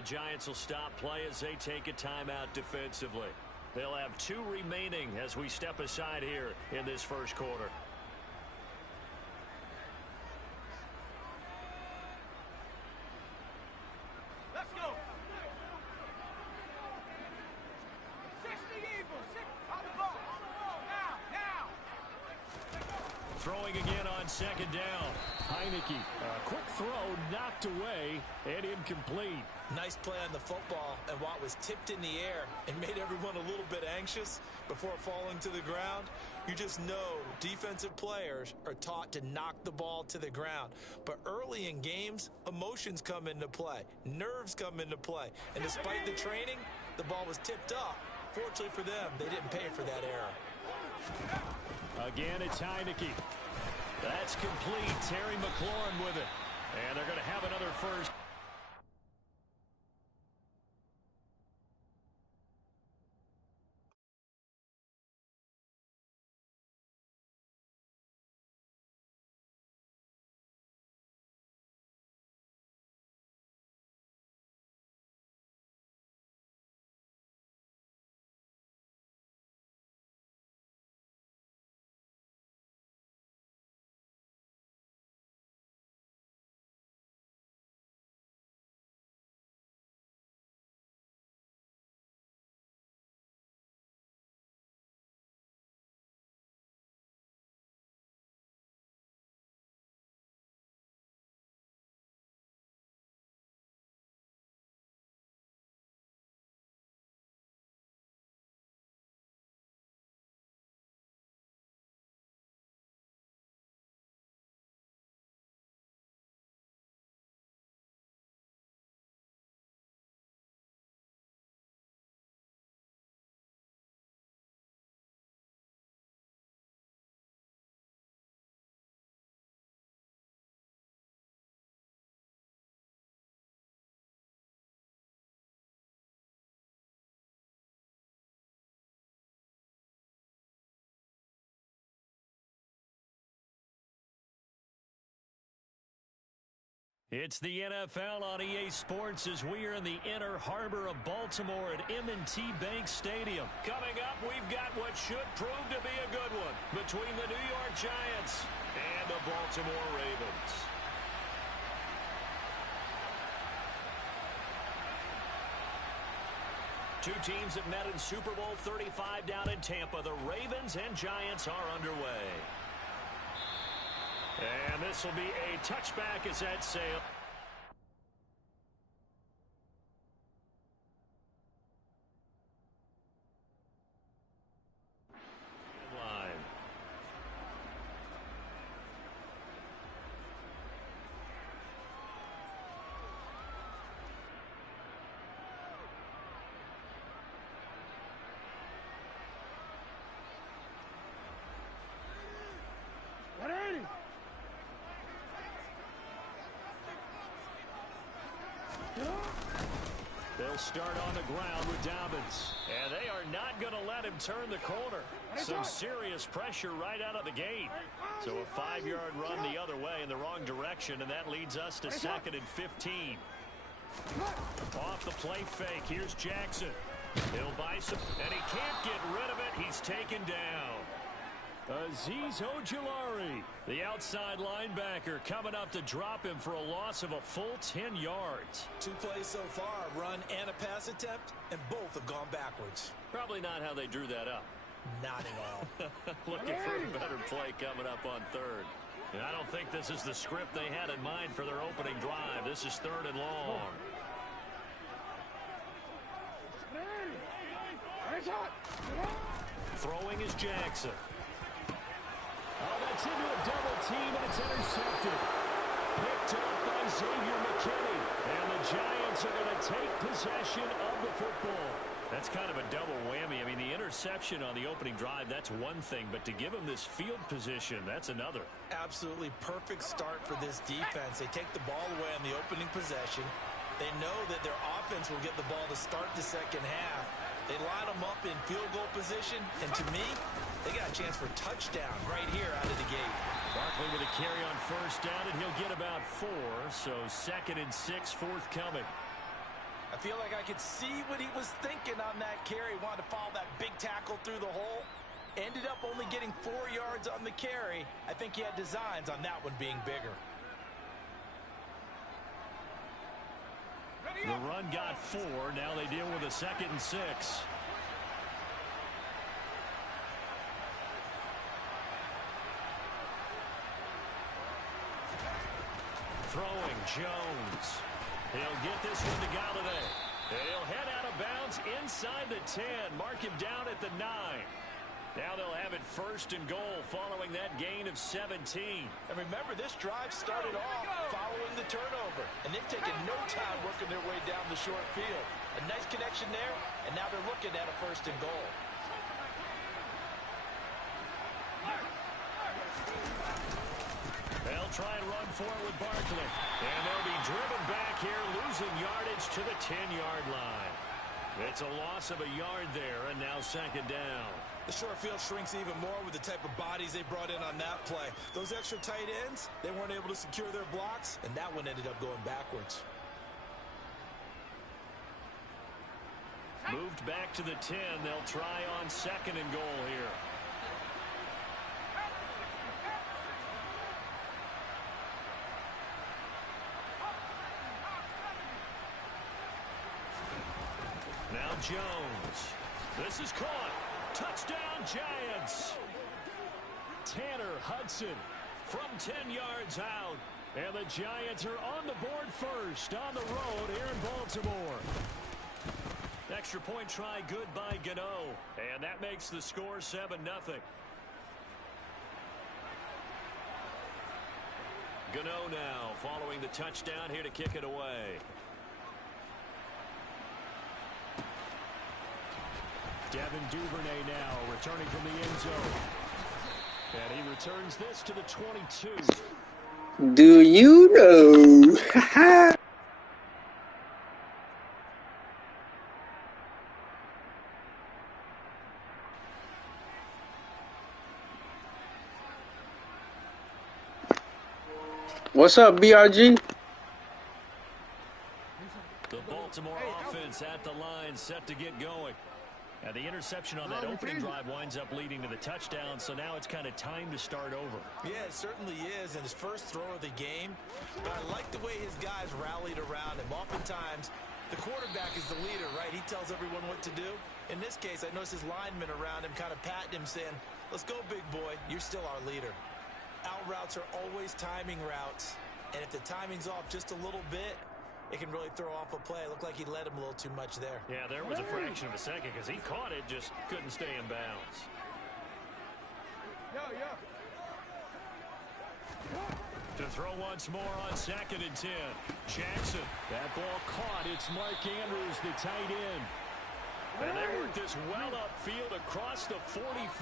the Giants will stop play as they take a timeout defensively. They'll have 2 remaining as we step aside here in this first quarter. Let's go. 60 Eagles, 6 on the ball. Now. Throwing again on second down. Heineke, a quick throw, knocked away, and incomplete. Nice play on the football, and Watt was tipped in the air and made everyone a little bit anxious before falling to the ground. You just know defensive players are taught to knock the ball to the ground. But early in games, emotions come into play. Nerves come into play. And despite the training, the ball was tipped up. Fortunately for them, they didn't pay for that error. Again, it's Heineke. That's complete. Terry McLaurin with it. And they're going to have another first. It's the NFL on EA Sports as we are in the inner harbor of Baltimore at M&T Bank Stadium. Coming up, we've got what should prove to be a good one between the New York Giants and the Baltimore Ravens. Two teams that met in Super Bowl 35 down in Tampa. The Ravens and Giants are underway. And this will be a touchback as that sail. Line. They'll start on the ground with Dobbins. And they are not going to let him turn the corner. Some serious pressure right out of the gate. So a 5-yard run the other way in the wrong direction, and that leads us to 2nd and 15. Off the play fake, here's Jackson. He'll buy some, and he can't get rid of it. He's taken down. Azeez Ojulari, the outside linebacker, coming up to drop him for a loss of a full 10 yards. 2 plays so far, a run and a pass attempt, and both have gone backwards. Probably not how they drew that up. Not at all. Looking for a better play coming up on 3rd. And I don't think this is the script they had in mind for their opening drive. This is 3rd and long. Throwing is Jackson. Oh, that's into a double team, and it's intercepted. Picked up by Xavier McKinney. And the Giants are going to take possession of the football. That's kind of a double whammy. I mean, the interception on the opening drive, that's one thing. But to give them this field position, that's another. Absolutely perfect start for this defense. They take the ball away on the opening possession. They know that their offense will get the ball to start the second half. They line them up in field goal position, and to me, they got a chance for a touchdown right here out of the gate. Barkley with a carry on 1st down, and he'll get about 4, so 2nd and 6 forthcoming. I feel like I could see what he was thinking on that carry. Wanted to follow that big tackle through the hole. Ended up only getting 4 yards on the carry. I think he had designs on that one being bigger. The run got 4. Now they deal with a 2nd and 6. Throwing Jones. He'll get this one to Galladay. He'll head out of bounds inside the 10. Mark him down at the 9. Now they'll have it 1st and goal following that gain of 17. And remember, this drive started off following the turnover. And they've taken no time working their way down the short field. A nice connection there, and now they're looking at a 1st and goal. They'll try and run for it with Barkley. And they'll be driven back here, losing yardage to the 10-yard line. It's a loss of a yard there, and now 2nd down. The short field shrinks even more with the type of bodies they brought in on that play. Those extra tight ends, they weren't able to secure their blocks, and that one ended up going backwards. Moved back to the 10. They'll try on 2nd and goal here. Now Jones. This is caught. Touchdown, Giants. Tanner Hudson from 10 yards out. And the Giants are on the board first on the road here in Baltimore. Extra point try good by Gano. And that makes the score 7-0. Gano now following the touchdown here to kick it away. Devin Duvernay now returning from the end zone. And he returns this to the 22. Do you know? What's up, BRG? The Baltimore offense at the line, set to get going. And the interception on that opening drive winds up leading to the touchdown, so now it's kind of time to start over. Yeah, it certainly is, and his first throw of the game. But I like the way his guys rallied around him. Oftentimes, the quarterback is the leader, right? He tells everyone what to do. In this case, I noticed his linemen around him kind of patting him, saying, "Let's go, big boy. You're still our leader." Out routes are always timing routes, and if the timing's off just a little bit, it can really throw off a play. It looked like he led him a little too much there. Yeah, there was a fraction of a second because he caught it, just couldn't stay in bounds. To throw once more on 2nd and 10. Jackson. That ball caught. It's Mark Andrews, the tight end. And they work this well upfield across the 45.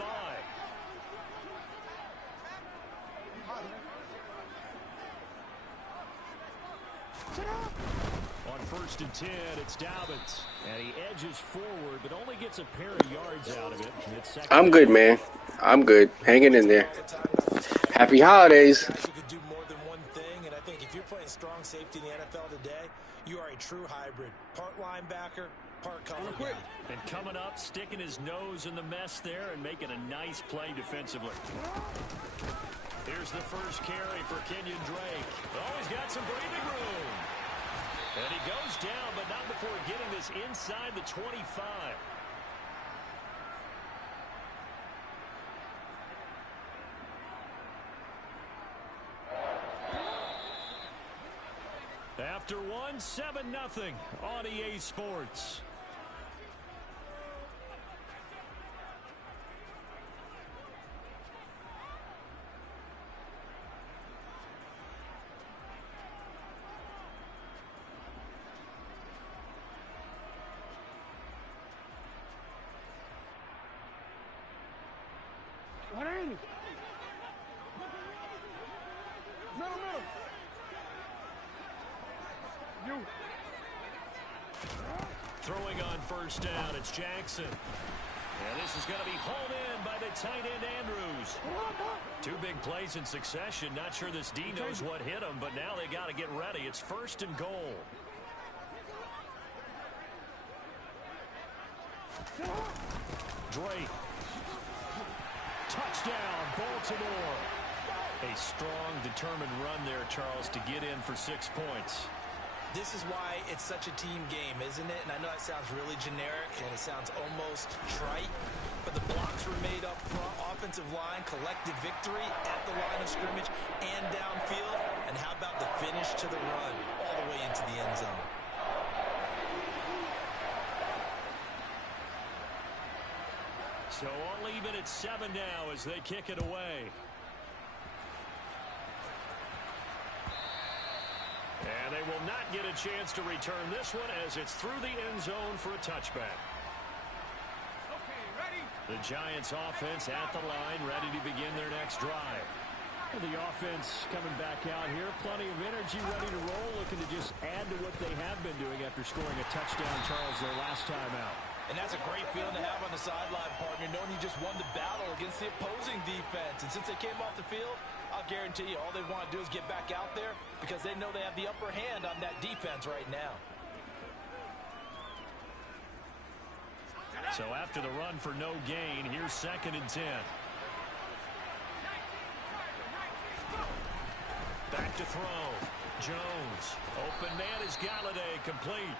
On 1st and 10, it's Dobbins. And he edges forward, but only gets a pair of yards out of it. I'm good, man. I'm good. Hanging in there. Happy holidays. You could do more than one thing, and I think if you're playing strong safety in the NFL today, you are a true hybrid. Part linebacker, part cover guy. And coming up, sticking his nose in the mess there and making a nice play defensively. Here's the first carry for Kenyon Drake. Oh, he's got some breathing room. And he goes down, but not before getting this inside the 25. After one, 7-0 on EA Sports. What ain't it? Middle. You. Throwing on 1st down, it's Jackson. And this is going to be hauled in by the tight end Andrews. 2 big plays in succession. Not sure this D knows what hit him, but now they got to get ready. It's 1st and goal. Drake. Touchdown, Baltimore. A strong, determined run there, Charles, to get in for 6 points. This is why it's such a team game, isn't it? And I know that sounds really generic and it sounds almost trite, but the blocks were made up front, offensive line, collective victory at the line of scrimmage and downfield. And how about the finish to the run all the way into the end zone? So all even at 7 now as they kick it away. And they will not get a chance to return this one as it's through the end zone for a touchback. Okay, ready? The Giants offense at the line, ready to begin their next drive. The offense coming back out here, plenty of energy, ready to roll, looking to just add to what they have been doing after scoring a touchdown, Charles, their last time out. And that's a great feeling to have on the sideline, partner, knowing you just won the battle against the opposing defense. And since they came off the field, I'll guarantee you all they want to do is get back out there because they know they have the upper hand on that defense right now. So after the run for no gain, here's 2nd and 10. Back to throw. Jones. Open man is Galladay, complete.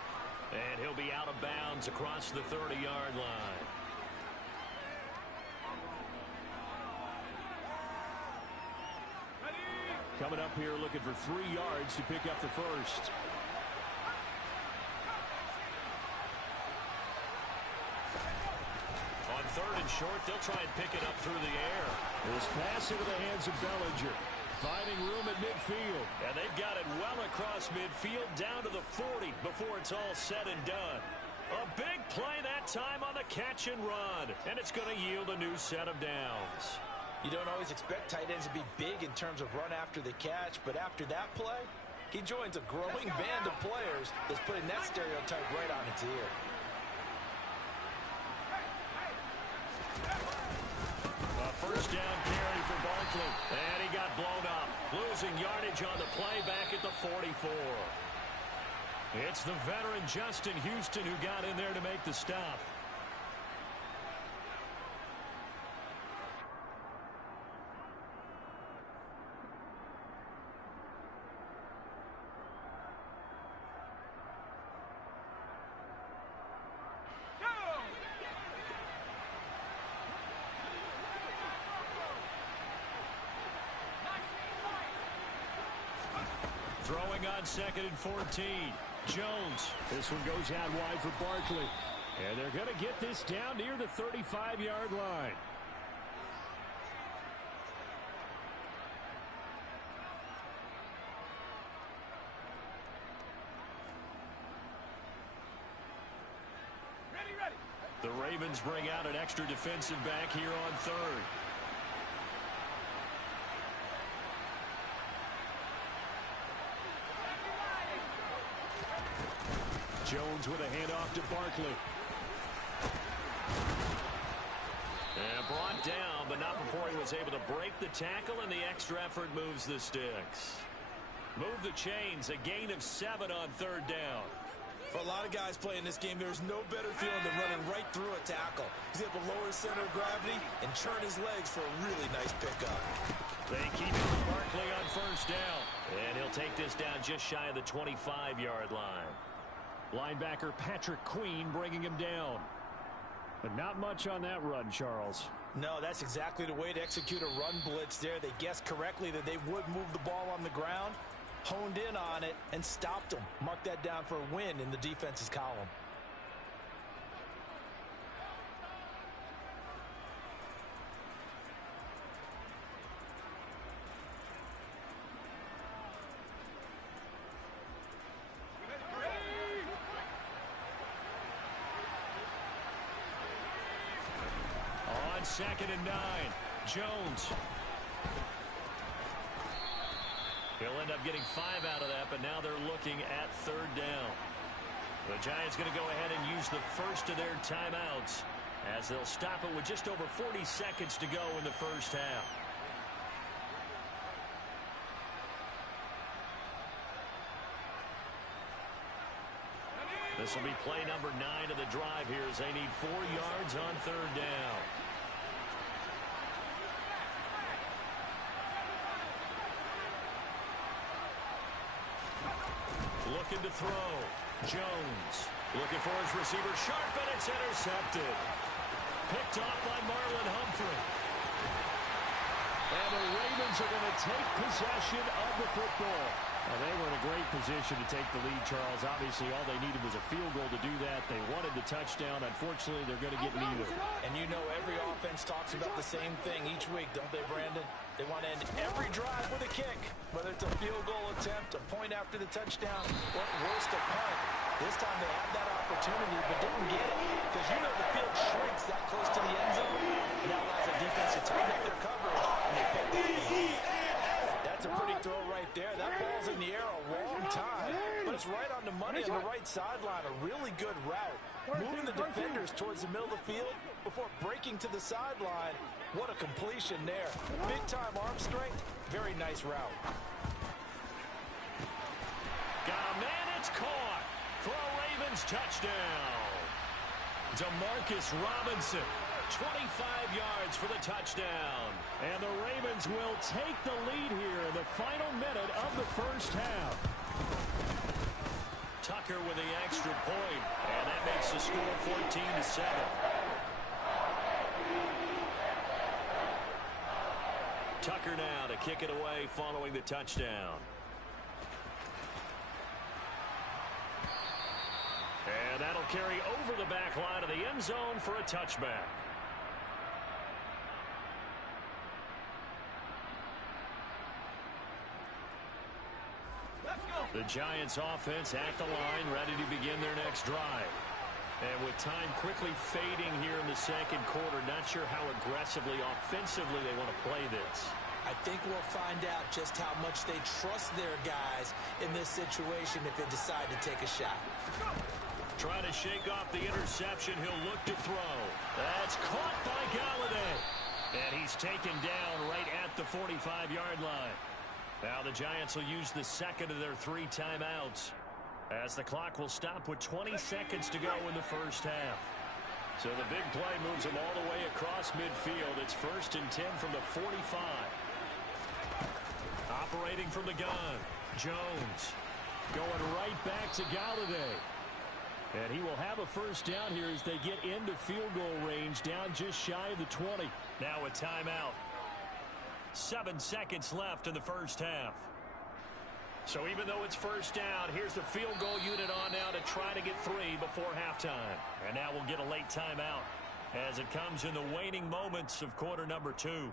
And he'll be out of bounds across the 30-yard line. Coming up here looking for 3 yards to pick up the first. On 3rd and short, they'll try and pick it up through the air. This pass into the hands of Bellinger. Finding room at midfield. And they've got it well across midfield down to the 40 before it's all said and done. A big play that time on the catch and run. And it's going to yield a new set of downs. You don't always expect tight ends to be big in terms of run after the catch, but after that play, he joins a growing band of players that's putting that stereotype right on its ear. A first down carry for Barkley. And he got blown up. Losing yardage on the play back at the 44. It's the veteran Justin Houston who got in there to make the stop. Throwing on 2nd and 14. Jones. This one goes out wide for Barkley. And they're going to get this down near the 35-yard line. Ready. The Ravens bring out an extra defensive back here on 3rd. Jones with a handoff to Barkley. And brought down, but not before he was able to break the tackle, and the extra effort moves the sticks. Move the chains, a gain of 7 on 3rd down. For a lot of guys playing this game, there's no better feeling than running right through a tackle. He's able to lower his center of gravity and churn his legs for a really nice pickup. They keep it with Barkley on 1st down. And he'll take this down just shy of the 25-yard line. Linebacker Patrick Queen bringing him down. But not much on that run, Charles. No, that's exactly the way to execute a run blitz there. They guessed correctly that they would move the ball on the ground, honed in on it, and stopped them. Mark that down for a win in the defense's column. On 2nd and 9, Jones. He'll end up getting 5 out of that, but now they're looking at 3rd down. The Giants going to go ahead and use the first of their timeouts as they'll stop it with just over 40 seconds to go in the first half. This will be play number 9 of the drive here as they need 4 yards on third down. Looking to throw. Jones looking for his receiver. Sharp, and it's intercepted. Picked off by Marlon Humphrey. And the Ravens are going to take possession of the football. Well, they were in a great position to take the lead, Charles. Obviously, all they needed was a field goal to do that. They wanted the touchdown. Unfortunately, they're going to get neither. And you know every offense talks about the same thing each week, don't they, Brandon? They want to end every drive with a kick, whether it's a field goal attempt, a point after the touchdown, or worst, a punt. This time they had that opportunity but didn't get it because you know the field shrinks that close to the end zone. And that allows the defense to tighten up their coverage, and they pick that one off. That's a pretty throw right there. That ball's in the air a long time, but it's right on the money on the right sideline. A really good route. Moving the defenders towards the middle of the field before breaking to the sideline. What a completion there. Big-time arm strength. Very nice route. Got a man, it's caught for a Ravens touchdown. DeMarcus Robinson. 25 yards for the touchdown. And the Ravens will take the lead here in the final minute of the first half. Tucker with the extra point, and that makes the score 14-7. Tucker now to kick it away following the touchdown. And that'll carry over the back line of the end zone for a touchback. The Giants offense at the line, ready to begin their next drive. And with time quickly fading here in the second quarter, not sure how aggressively, offensively they want to play this. I think we'll find out just how much they trust their guys in this situation if they decide to take a shot. Trying to shake off the interception. He'll look to throw. That's caught by Galladay. And he's taken down right at the 45-yard line. Now the Giants will use the second of their 3 timeouts as the clock will stop with 20 seconds to go in the first half. So the big play moves them all the way across midfield. It's 1st and 10 from the 45. Operating from the gun, Jones going right back to Galladay. And he will have a first down here as they get into field goal range, down just shy of the 20. Now a timeout. 7 seconds left in the first half. So even though it's first down, here's the field goal unit on now to try to get 3 before halftime. And now we'll get a late timeout as it comes in the waning moments of quarter number 2.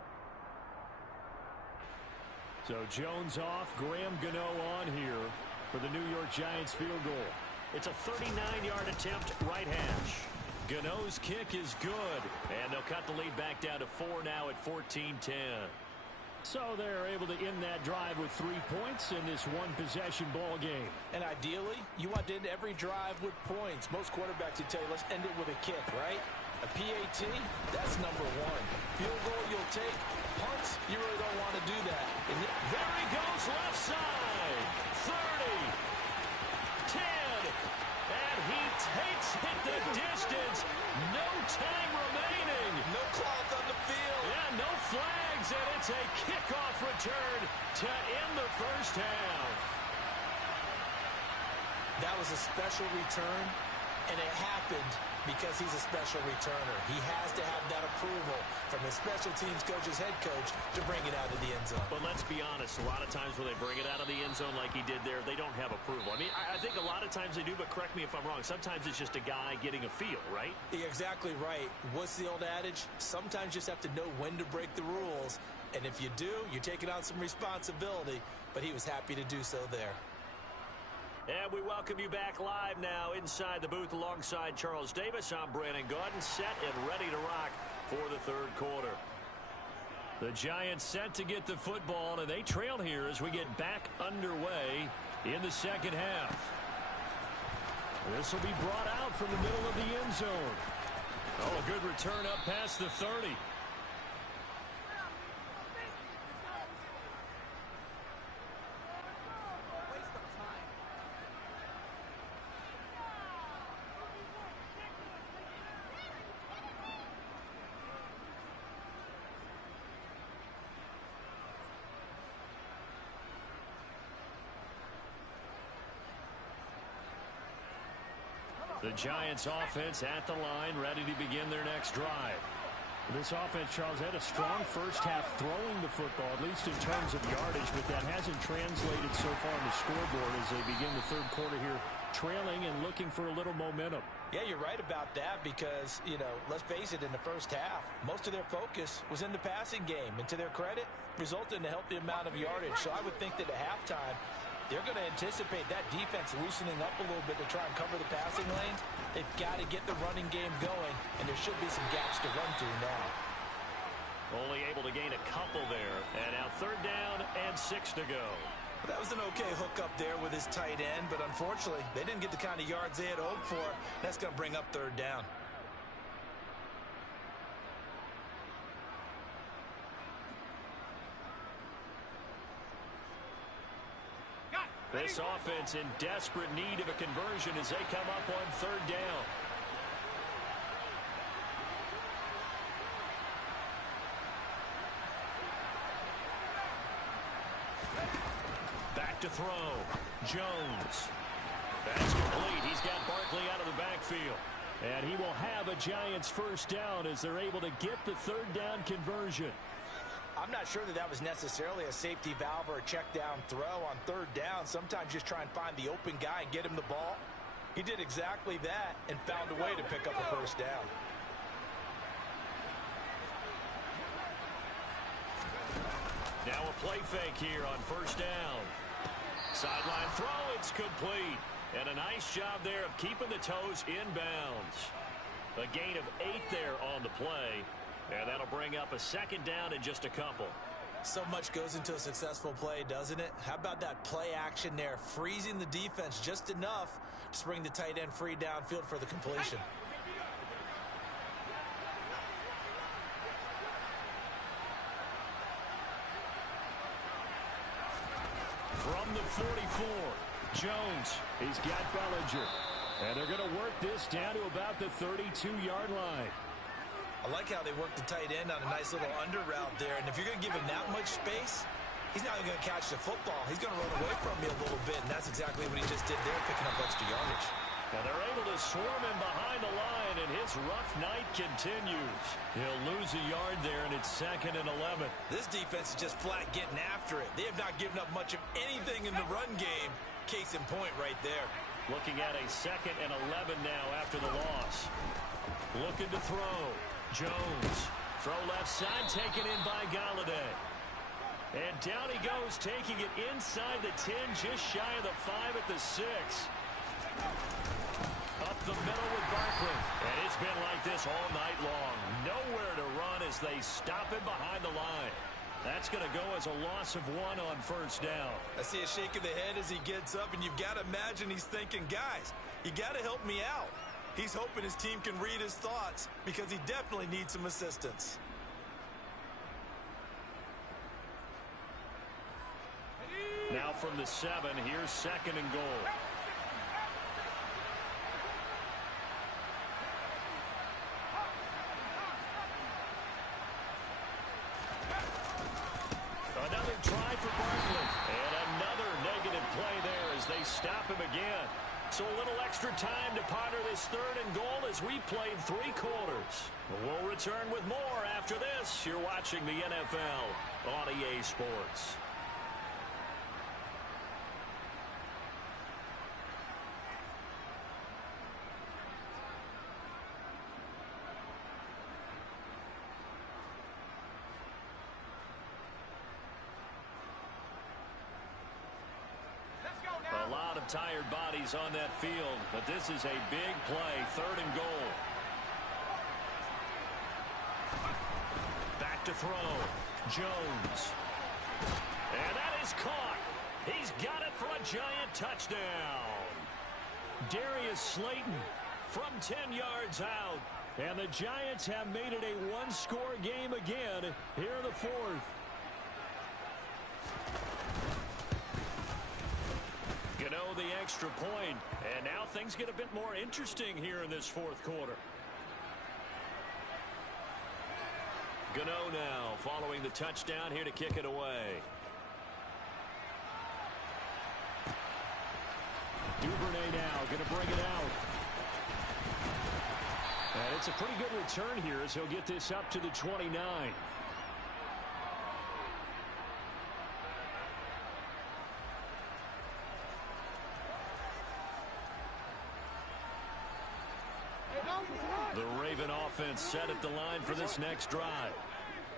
So Jones off, Graham Gano on here for the New York Giants field goal. It's a 39-yard attempt, right hash. Gano's kick is good, and they'll cut the lead back down to 4 now at 14-10. So they're able to end that drive with 3 points in this one-possession ball game. And ideally, you want to end every drive with points. Most quarterbacks would tell you, let's end it with a kick, right? A PAT, that's number 1. Field goal you'll take. Punts, you really don't want to do that. And there he goes, left side. 30, 10, and he takes it the distance. No time remaining. No clock on the field. Yeah, no flags, and it's a kickoff return to end the first half. That was a special return, and it happened because he's a special returner. He has to have that approval from his special teams coach's head coach to bring it out of the end zone. But let's be honest, a lot of times when they bring it out of the end zone like he did there, they don't have approval. I mean, I think a lot of times they do, but correct me if I'm wrong. Sometimes it's just a guy getting a feel, right? You're exactly right. What's the old adage? Sometimes you just have to know when to break the rules. And if you do, you're taking on some responsibility. But he was happy to do so there. And we welcome you back live now inside the booth alongside Charles Davis. I'm Brandon Gaudin, set and ready to rock for the third quarter. The Giants set to get the football, and they trail here as we get back underway in the second half. This will be brought out from the middle of the end zone. Oh, a good return up past the 30. The Giants offense at the line, ready to begin their next drive. This offense, Charles, had a strong first half throwing the football, at least in terms of yardage, but that hasn't translated so far on the scoreboard as they begin the third quarter here, trailing and looking for a little momentum. Yeah, you're right about that because, let's face it, in the first half, most of their focus was in the passing game. And to their credit, resulted in a healthy amount of yardage. So I would think that at halftime, they're going to anticipate that defense loosening up a little bit to try and cover the passing lanes. They've got to get the running game going, and there should be some gaps to run through now. Only able to gain a couple there. And now 3rd down and 6 to go. Well, that was an okay hookup there with his tight end, but unfortunately, they didn't get the kind of yards they had hoped for. That's going to bring up 3rd down. This offense in desperate need of a conversion as they come up on 3rd down. Back to throw. Jones. That's complete. He's got Barkley out of the backfield. And he will have a Giants 1st down as they're able to get the 3rd down conversion. I'm not sure that was necessarily a safety valve or a check down throw on 3rd down. Sometimes just try and find the open guy and get him the ball. He did exactly that and found a way to pick up a 1st down. Now a play fake here on 1st down. Sideline throw, it's complete. And a nice job there of keeping the toes inbounds. A gain of 8 there on the play. And that'll bring up a 2nd down in just a couple. So much goes into a successful play, doesn't it? How about that play action there? Freezing the defense just enough to bring the tight end free downfield for the completion. From the 44, Jones. He's got Bellinger. And they're going to work this down to about the 32-yard line. I like how they work the tight end on a nice little under route there. And if you're going to give him that much space, he's not even going to catch the football. He's going to run away from you a little bit, and that's exactly what he just did there, picking up extra yardage. Now they're able to swarm him behind the line, and his rough night continues. He'll lose a yard there, and it's 2nd and 11. This defense is just flat getting after it. They have not given up much of anything in the run game. Case in point right there. Looking at a 2nd and 11 now after the loss. Looking to throw. Jones. Throw left side, taken in by Galladay. And down he goes, taking it inside the 10, just shy of the 5 at the 6. Up the middle with Barkley. And it's been like this all night long. Nowhere to run as they stop him behind the line. That's going to go as a loss of 1 on 1st down. I see a shake of the head as he gets up, and you've got to imagine he's thinking, guys, you got to help me out. He's hoping his team can read his thoughts because he definitely needs some assistance. Now from the 7, here's 2nd and goal. Another try for Barkley. And another negative play there as they stop him again. So a little extra time to ponder this 3rd and goal as we played 3 quarters. We'll return with more after this. You're watching the NFL on EA Sports. A lot of tired bodies on that field, but this is a big play, 3rd and goal. Back to throw. Jones. And that is caught. He's got it for a Giant touchdown. Darius Slayton from 10 yards out. And the Giants have made it a 1-score game again here in the 4th. Gano the extra point, and now things get a bit more interesting here in this 4th quarter. Gano now following the touchdown here to kick it away. Duvernay now going to bring it out. And it's a pretty good return here as he'll get this up to the 29. The Raven offense set at the line for this next drive.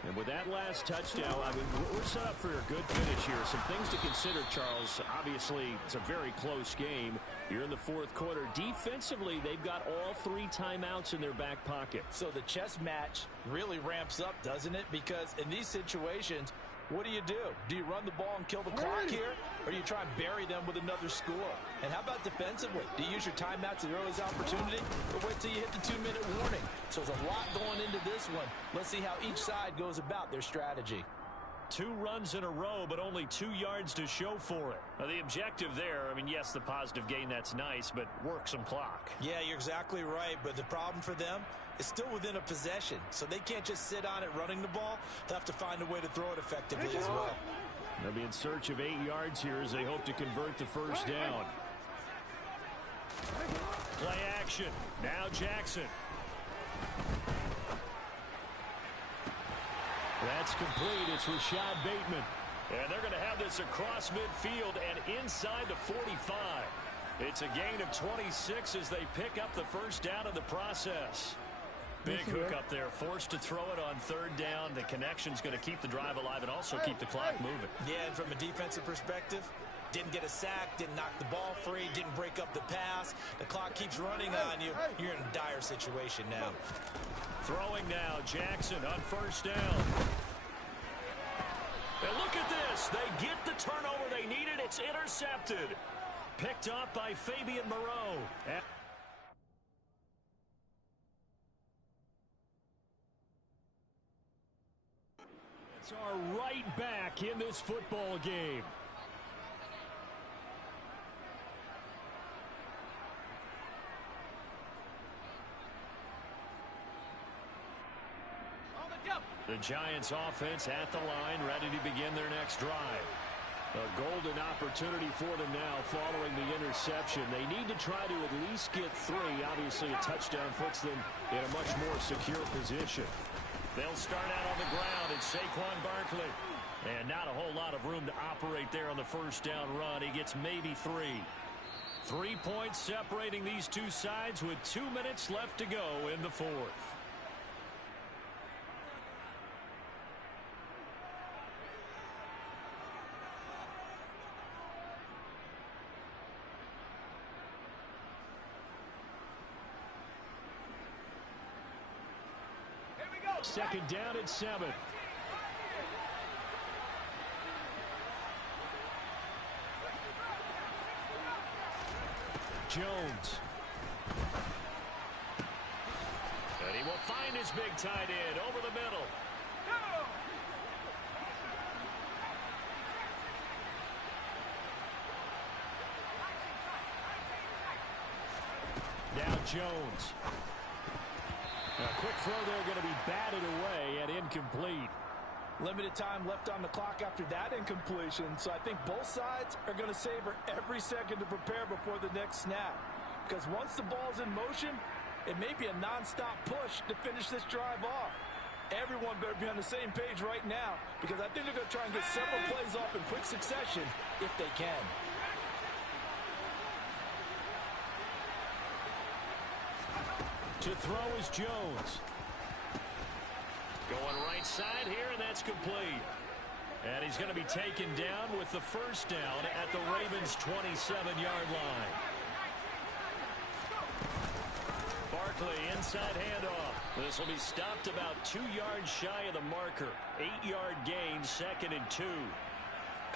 And with that last touchdown, I mean, we're set up for a good finish here. Some things to consider, Charles. Obviously, it's a very close game. You're in the fourth quarter. Defensively, they've got all 3 timeouts in their back pocket. So the chess match really ramps up, doesn't it? Because in these situations, what do? Do you run the ball and kill the clock here? Or do you try and bury them with another score? And how about defensively? Do you use your timeouts at earliest opportunity? Or wait till you hit the 2-minute warning? So there's a lot going into this one. Let's see how each side goes about their strategy. 2 runs in a row, but only 2 yards to show for it. Now, the objective there, I mean, yes, the positive gain, that's nice, but work some clock. Yeah, you're exactly right, but the problem for them is still within a possession, so they can't just sit on it running the ball. They'll have to find a way to throw it effectively as well. They'll be in search of 8 yards here as they hope to convert the first down. Play action. Now Jackson. That's complete. It's Rashad Bateman. And they're going to have this across midfield and inside the 45. It's a gain of 26 as they pick up the first down in the process. Big hook up there, forced to throw it on 3rd down. The connection's going to keep the drive alive and also keep the clock moving. Yeah, and from a defensive perspective, didn't get a sack, didn't knock the ball free, didn't break up the pass. The clock keeps running on you. You're in a dire situation now. Throwing now, Jackson on 1st down. And look at this. They get the turnover they needed. It's intercepted. Picked off by Fabian Moreau. It's our right back in this football game. The Giants offense at the line, ready to begin their next drive. A golden opportunity for them now following the interception. They need to try to at least get 3. Obviously, a touchdown puts them in a much more secure position. They'll start out on the ground. It's Saquon Barkley. And not a whole lot of room to operate there on the first down run. He gets maybe 3. 3 points separating these two sides with 2 minutes left to go in the 4th. Second down at 7. Jones. And he will find his big tight end over the middle. Now Jones. A quick throw there going to be batted away and incomplete. Limited time left on the clock after that incompletion, so I think both sides are going to savor every second to prepare before the next snap. Because once the ball's in motion, it may be a non-stop push to finish this drive off. Everyone better be on the same page right now, because I think they're going to try and get several plays off in quick succession if they can. To throw is Jones. Going right side here, and that's complete. And he's going to be taken down with the first down at the Ravens' 27-yard line. Barkley, inside handoff. This will be stopped about 2 yards shy of the marker. 8-yard gain, 2nd and 2.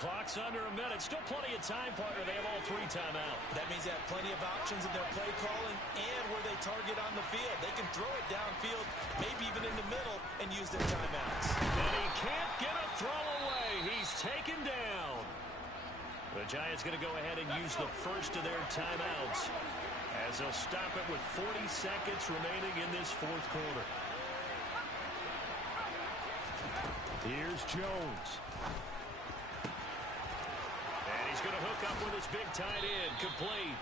Clock's under a minute. Still plenty of time, partner. They have all 3 timeouts. That means they have plenty of options in their play calling and where they target on the field. They can throw it downfield, maybe even in the middle, and use their timeouts. And he can't get a throw away. He's taken down. The Giants going to go ahead and use the first of their timeouts as they'll stop it with 40 seconds remaining in this 4th quarter. Here's Jones. He's going to hook up with his big tight end, complete.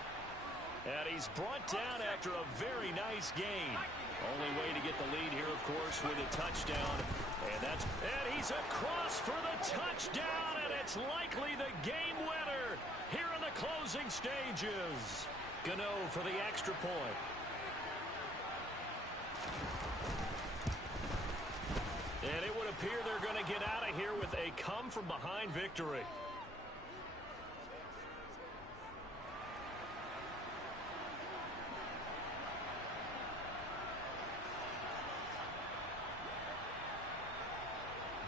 And he's brought down after a very nice gain. Only way to get the lead here, of course, with a touchdown. And he's across for the touchdown, and it's likely the game winner here in the closing stages. Gano for the extra point. And it would appear they're going to get out of here with a come-from-behind victory.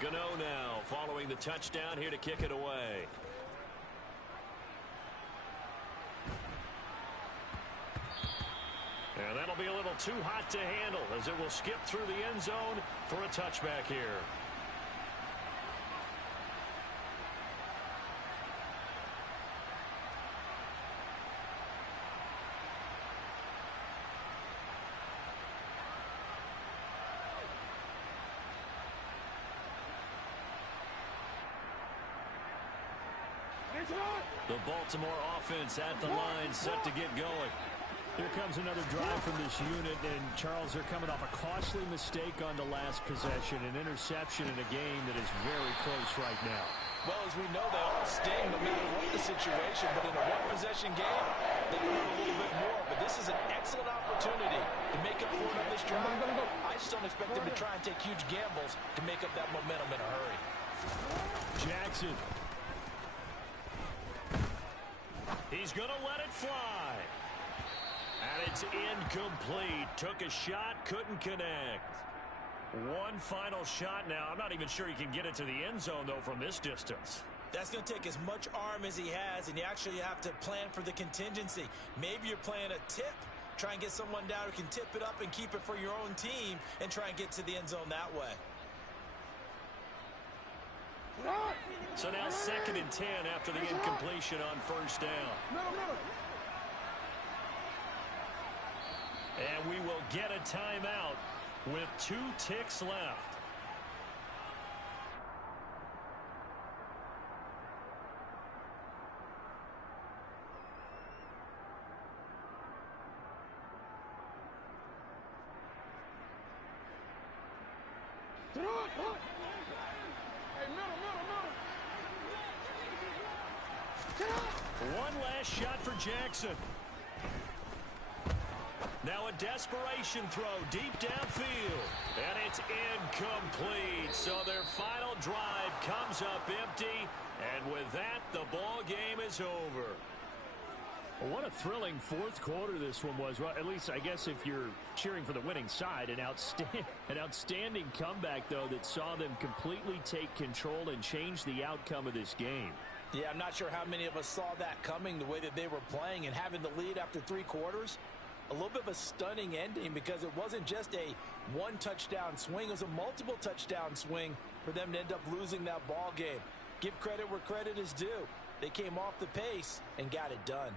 Gano now following the touchdown here to kick it away. And that'll be a little too hot to handle as it will skip through the end zone for a touchback here. The Baltimore offense at the line, set to get going. Here comes another drive from this unit, and Charles, they're coming off a costly mistake on the last possession, an interception in a game that is very close right now. Well, as we know, they all sting no matter what the situation, but in a one-possession game, they can hurt a little bit more. But this is an excellent opportunity to make up for it on this drive. I just don't expect them to try and take huge gambles to make up that momentum in a hurry. Jackson. He's going to let it fly. And it's incomplete. Took a shot, couldn't connect. One final shot now. I'm not even sure he can get it to the end zone, though, from this distance. That's going to take as much arm as he has, and you actually have to plan for the contingency. Maybe you're playing a tip. Try and get someone down who can tip it up and keep it for your own team and try and get to the end zone that way. So now 2nd and 10 after the incompletion on first down. And we will get a timeout with 2 ticks left. One last shot for Jackson. Now a desperation throw deep downfield. And it's incomplete. So their final drive comes up empty. And with that, the ball game is over. Well, what a thrilling fourth quarter this one was. Well, at least I guess if you're cheering for the winning side, an outstanding comeback, though, that saw them completely take control and change the outcome of this game. Yeah, I'm not sure how many of us saw that coming, the way that they were playing and having the lead after 3 quarters. A little bit of a stunning ending because it wasn't just a one-touchdown swing. It was a multiple touchdown swing for them to end up losing that ball game. Give credit where credit is due. They came off the pace and got it done.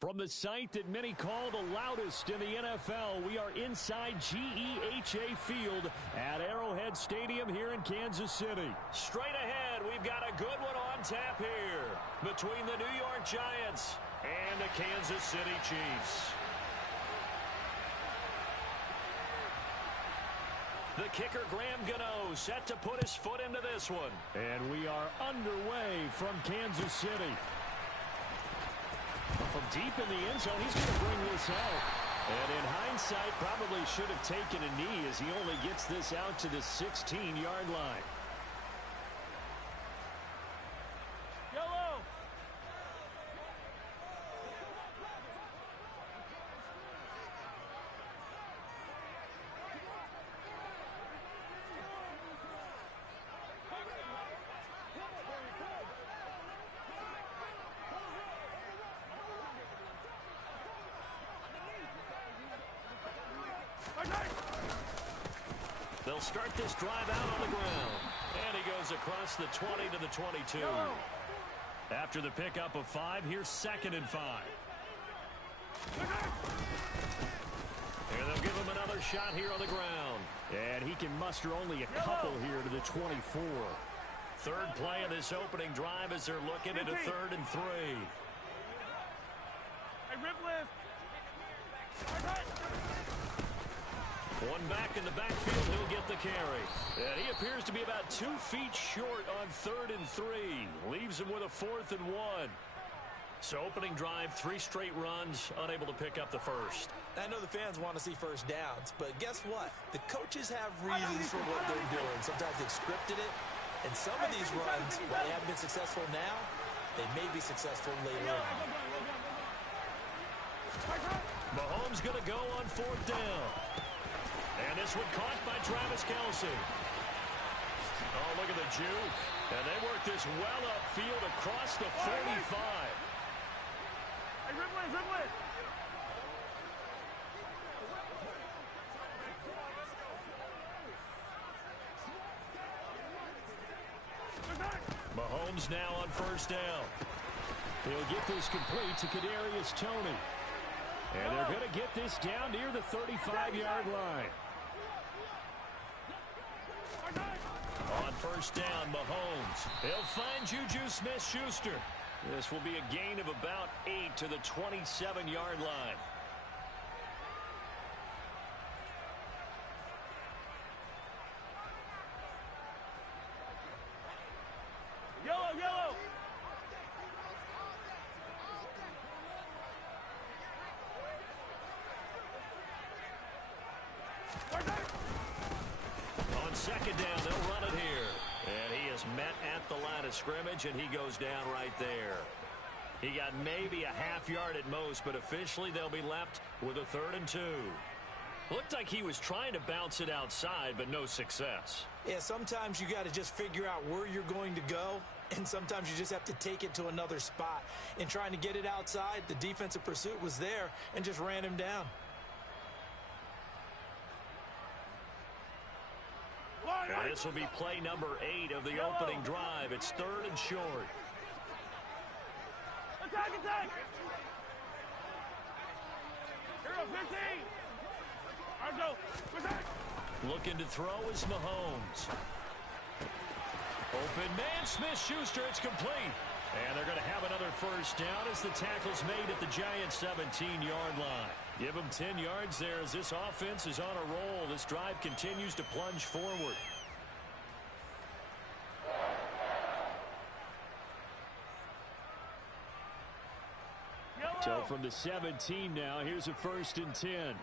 From the site that many call the loudest in the NFL, we are inside GEHA Field at Arrowhead Stadium here in Kansas City. Straight ahead, we've got a good one on tap here between the New York Giants and the Kansas City Chiefs. The kicker, Graham Gano, set to put his foot into this one. And we are underway from Kansas City. From deep in the end zone, he's going to bring this out. And in hindsight, probably should have taken a knee as he only gets this out to the 16-yard line. Yellow. They'll start this drive out on the ground. And he goes across the 20 to the 22. After the pickup of 5, here's 2nd and 5. And they'll give him another shot here on the ground. And he can muster only a couple here to the 24. Third play of this opening drive as they're looking at a 3rd and 3. Hey, rip lift. One back in the backfield, he'll get the carry. And he appears to be about 2 feet short on 3rd and 3. Leaves him with a 4th and 1. So opening drive, 3 straight runs, unable to pick up the first. I know the fans want to see first downs, but guess what? The coaches have reasons for what they're doing. Sometimes they've scripted it, and some of these runs, while they haven't been successful now, they may be successful later on. Mahomes going to go on 4th down. And this one caught by Travis Kelce. Oh, look at the juke. And they work this well upfield across the 45. Hey, rip lift. Mahomes now on 1st down. He'll get this complete to Kadarius Toney. And they're going to get this down near the 35-yard line. On 1st down, Mahomes. He'll find Juju Smith-Schuster. This will be a gain of about 8 to the 27-yard line. Yellow. On 2nd down, they'll run it here. And he is met at the line of scrimmage, and he goes down right there. He got maybe a half yard at most, but officially they'll be left with a 3rd and 2. Looked like he was trying to bounce it outside, but no success. Yeah, sometimes you got to just figure out where you're going to go, and sometimes you just have to take it to another spot. In trying to get it outside, the defensive pursuit was there and just ran him down. And this will be play number 8 of the opening drive. It's 3rd and short. Attack. Hero 15. Argo. Attack. Looking to throw is Mahomes. Open man, Smith-Schuster, it's complete. And they're going to have another 1st down as the tackle's made at the Giants' 17-yard line. Give them 10 yards there as this offense is on a roll. This drive continues to plunge forward. So from the 17 now, here's a 1st and 10.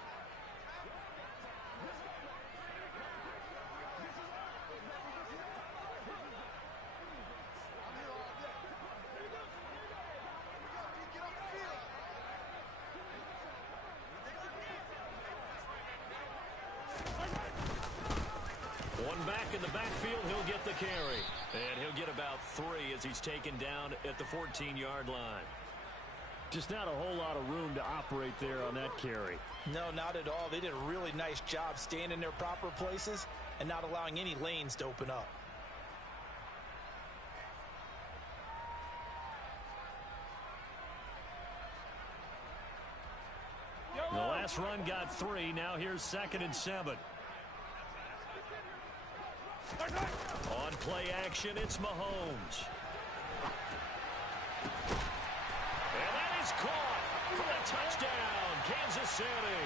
One back in the backfield, he'll get the carry. And he'll get about 3 as he's taken down at the 14-yard line. Just not a whole lot of room to operate there on that carry. No, not at all. They did a really nice job staying in their proper places and not allowing any lanes to open up. Last run got 3. Now here's 2nd and 7. On play action, it's Mahomes. And that is caught for a touchdown, Kansas City.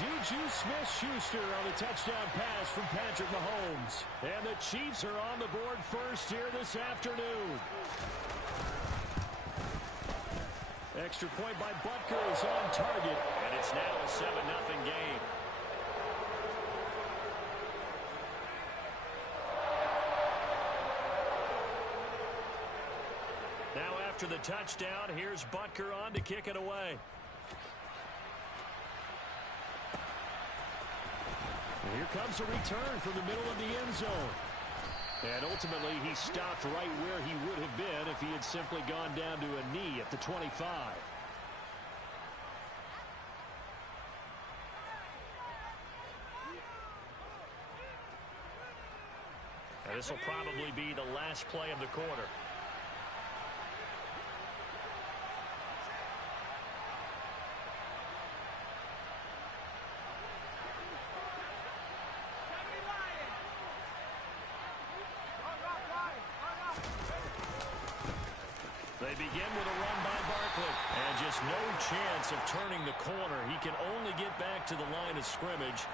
Juju Smith-Schuster on the touchdown pass from Patrick Mahomes. And the Chiefs are on the board first here this afternoon. Extra point by Butker is on target. And it's now a 7-0 game. Now after the touchdown, here's Butker on to kick it away. Here comes a return from the middle of the end zone. And ultimately, he stopped right where he would have been if he had simply gone down to a knee at the 25. And this will probably be the last play of the quarter. They begin with a run by Barkley. And just no chance of turning the corner. He can only get back to the line of scrimmage.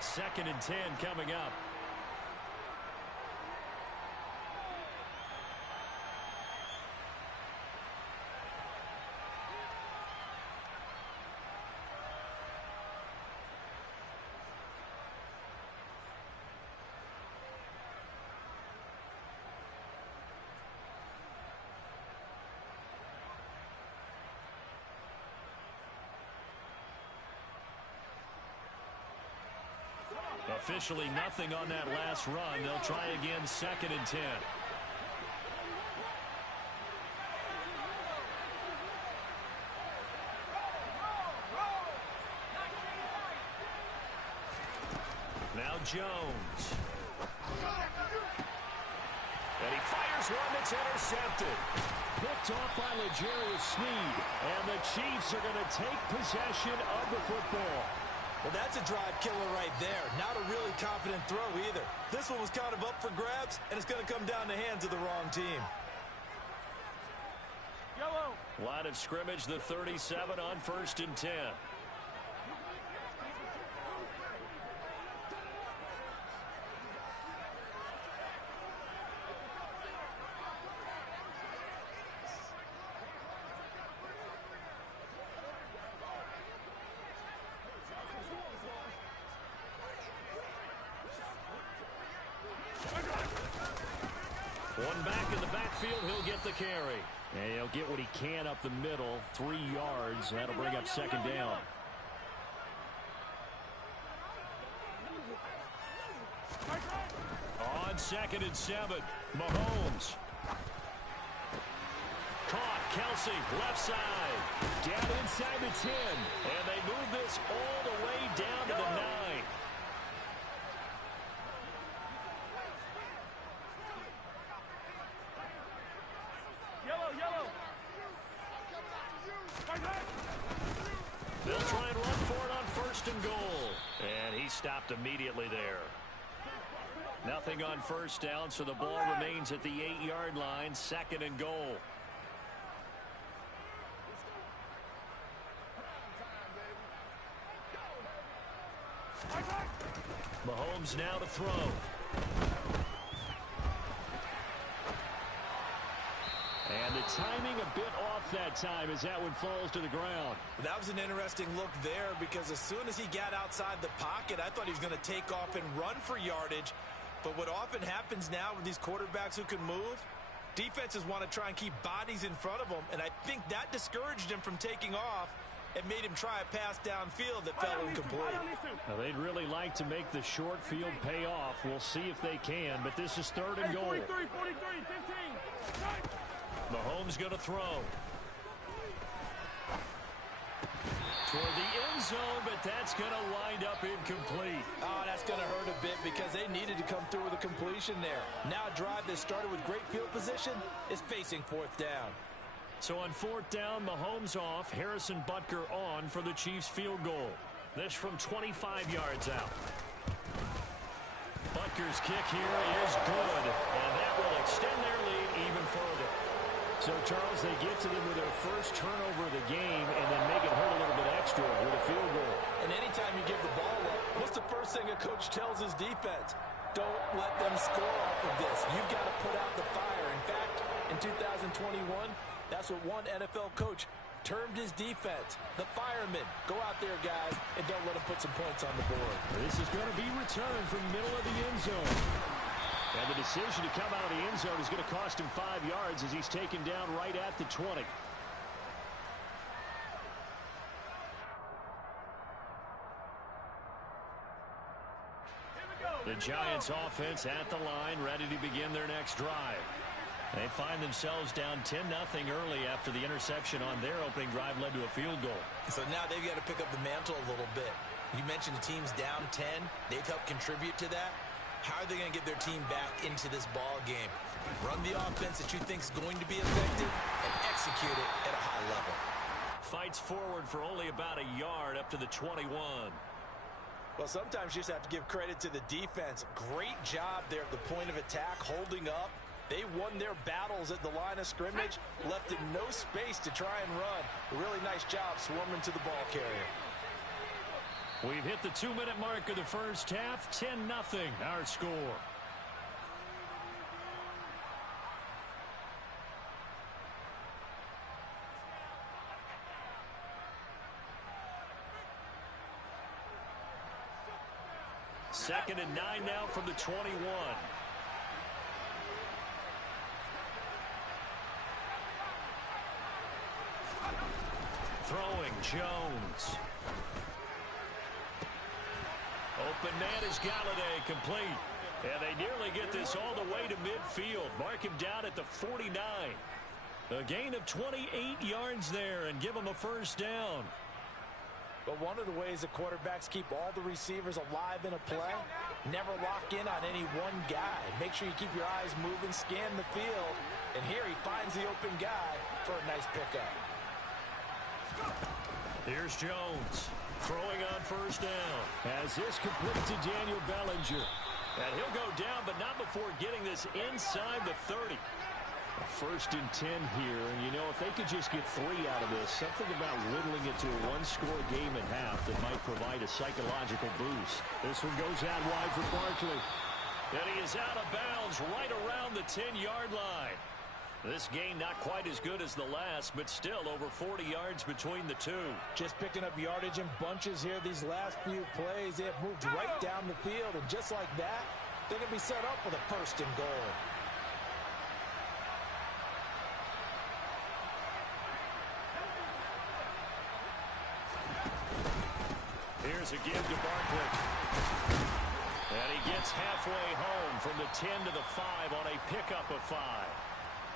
2nd and 10 coming up. Officially nothing on that last run. They'll try again 2nd and 10. Now Jones. And he fires one that's intercepted. Picked off by L'Jarius Sneed. And the Chiefs are going to take possession of the football. Well, that's a drive killer right there. Not a really confident throw either. This one was kind of up for grabs, and it's going to come down the hands of the wrong team. Yellow. Line of scrimmage, the 37 on 1st and 10. One back in the backfield, he'll get the carry. And he'll get what he can up the middle, 3 yards. That'll bring up 2nd down. On 2nd and 7, Mahomes. Caught, Kelsey, left side. Down inside the 10. And they move this all the way down to the 9. They'll try and run for it on 1st and goal. And he stopped immediately there. Nothing on 1st down, so the ball remains at the 8-yard line, 2nd and goal. Mahomes now to throw. And the timing a bit off that time as that one falls to the ground. That was an interesting look there because as soon as he got outside the pocket, I thought he was going to take off and run for yardage. But what often happens now with these quarterbacks who can move, defenses want to try and keep bodies in front of them, and I think that discouraged him from taking off and made him try a pass downfield that fell incomplete. Now, they'd really like to make the short field pay off. We'll see if they can, but this is 3rd and goal. 43, 15. Mahomes going to throw. Toward the end zone, but that's going to wind up incomplete. Oh, that's going to hurt a bit because they needed to come through with a completion there. Now a drive that started with great field position is facing 4th down. So on 4th down, Mahomes off, Harrison Butker on for the Chiefs field goal. This from 25 yards out. Butker's kick here is good, and that will extend their lead even further. So, Charles, they get to them with their first turnover of the game and then make it hurt a little bit extra with a field goal. And anytime you give the ball up, what's the first thing a coach tells his defense? Don't let them score off of this. You've got to put out the fire. In fact, in 2021, that's what one NFL coach termed his defense. The firemen. Go out there, guys, and don't let them put some points on the board. This is going to be returned from middle of the end zone. And the decision to come out of the end zone is going to cost him 5 yards as he's taken down right at the 20. The Giants offense at the line, ready to begin their next drive. They find themselves down 10-0 early after the interception on their opening drive led to a field goal. So now they've got to pick up the mantle a little bit. You mentioned the team's down 10. They've helped contribute to that. How are they going to get their team back into this ball game? Run the offense that you think is going to be effective and execute it at a high level. Fights forward for only about a yard up to the 21. Well, sometimes you just have to give credit to the defense. Great job there at the point of attack, holding up. They won their battles at the line of scrimmage, left it no space to try and run. A really nice job swarming to the ball carrier. We've hit the 2-minute mark of the first half. 10-0 our score. Second and 9 now from the 21. Throwing Jones. Open man is Galladay, complete. And they nearly get this all the way to midfield. Mark him down at the 49. A gain of 28 yards there and give him a first down. But one of the ways that quarterbacks keep all the receivers alive in a play, never lock in on any one guy. Make sure you keep your eyes moving, scan the field. And here he finds the open guy for a nice pickup. Here's Jones. Throwing on first down. As this completed to Daniel Bellinger. And he'll go down, but not before getting this inside the 30. First and 10 here. And, you know, if they could just get 3 out of this, something about whittling it to a one-score game at half that might provide a psychological boost. This one goes out wide for Barkley. And he is out of bounds right around the 10-yard line. This gain not quite as good as the last, but still over 40 yards between the two. Just picking up yardage in bunches here these last few plays. They have moved right down the field, and just like that, they're going to be set up with a first and goal. Here's a give to Barkley. And he gets halfway home from the 10 to the 5 on a pickup of 5.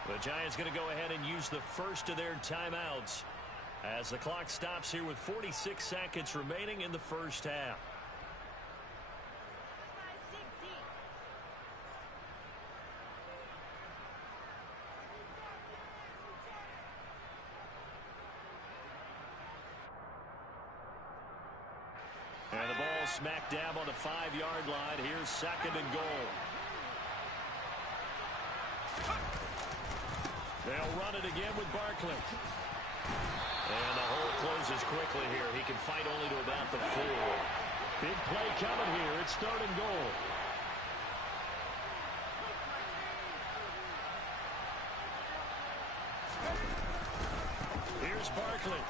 The Giants going to go ahead and use the first of their timeouts as the clock stops here with 46 seconds remaining in the first half. And the ball smack dab on the 5-yard line. Here's second and goal. They'll run it again with Barkley. And the hole closes quickly here. He can fight only to about the 4. Big play coming here. It's third and goal. Here's Barkley.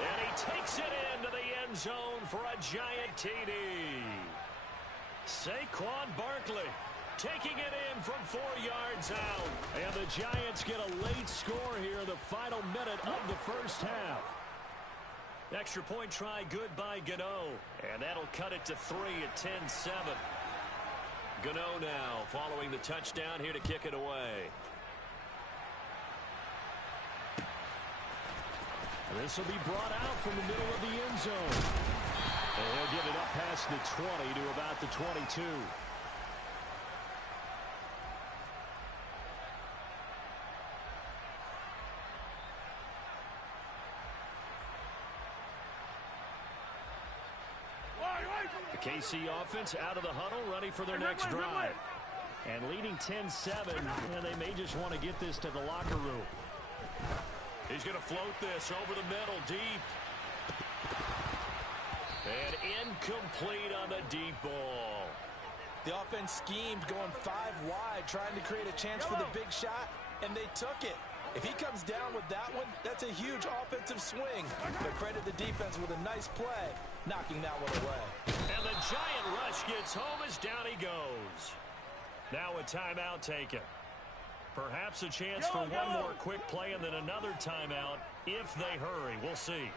And he takes it into the end zone for a giant TD. Saquon Barkley taking it in from 4 yards out. And the Giants get a late score here in the final minute of the first half. Extra point try good by Gano. And that'll cut it to 3 at 10-7. Gano now following the touchdown here to kick it away. This will be brought out from the middle of the end zone. And he'll get it up past the 20 to about the 22. The KC offense out of the huddle, ready for their next drive. And leading 10-7, and they may just want to get this to the locker room. He's going to float this over the middle, deep. And incomplete on the deep ball. The offense schemed going 5 wide, trying to create a chance for the big shot, and they took it. If he comes down with that one, that's a huge offensive swing. But credit the defense with a nice play, knocking that one away. And the giant rush gets home as down he goes. Now a timeout taken. Perhaps a chance for one more quick play and then another timeout if they hurry. We'll see.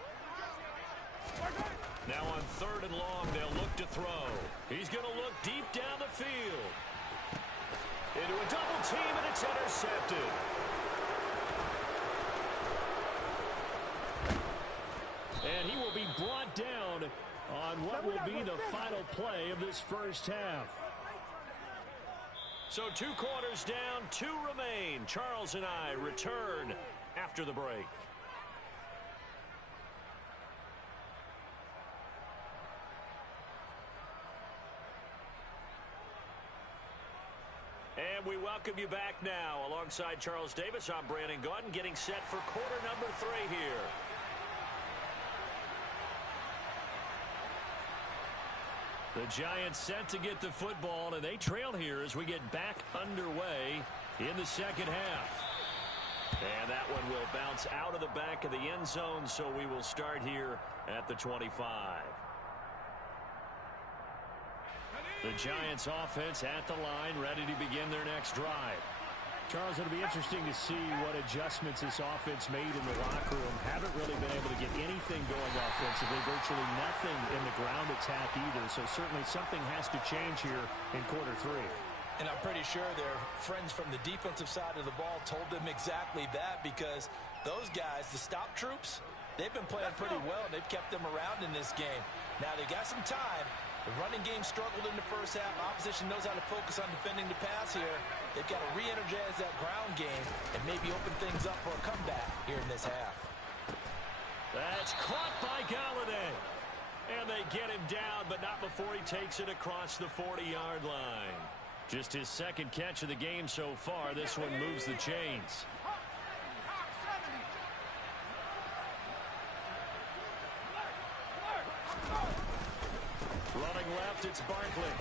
Now on 3rd and long, they'll look to throw. He's going to look deep down the field. Into a double team, and it's intercepted. And he will be brought down on what will be the final play of this first half. So 2 quarters down, 2 remain. Charles and I return after the break. And we welcome you back now. Alongside Charles Davis, I'm Brandon Gaudin, getting set for quarter number 3 here. The Giants set to get the football, and they trail here as we get back underway in the second half. And that one will bounce out of the back of the end zone, so we will start here at the 25. The Giants offense at the line, ready to begin their next drive. Charles, it'll be interesting to see what adjustments this offense made in the locker room. Haven't really been able to get anything going offensively, virtually nothing in the ground attack either. So certainly something has to change here in quarter 3. And I'm pretty sure their friends from the defensive side of the ball told them exactly that, because those guys, the stop troops, they've been playing pretty well, and they've kept them around in this game. Now they got some time. The running game struggled in the first half. Opposition knows how to focus on defending the pass here. They've got to re-energize that ground game and maybe open things up for a comeback here in this half. That's caught by Galladay. And they get him down, but not before he takes it across the 40-yard line. Just his 2nd catch of the game so far. This one moves the chains. Running left, it's Barkley.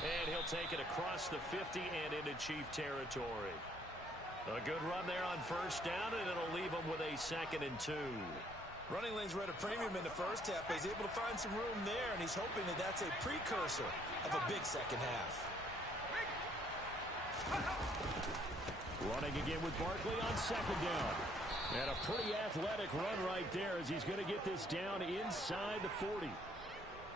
And he'll take it across the 50 and into Chief territory. A good run there on 1st down, and it'll leave him with a 2nd and 2. Running lanes were at a premium in the first half, but he's able to find some room there, and he's hoping that that's a precursor of a big second half. Running again with Barkley on 2nd down. And a pretty athletic run right there as he's going to get this down inside the 40.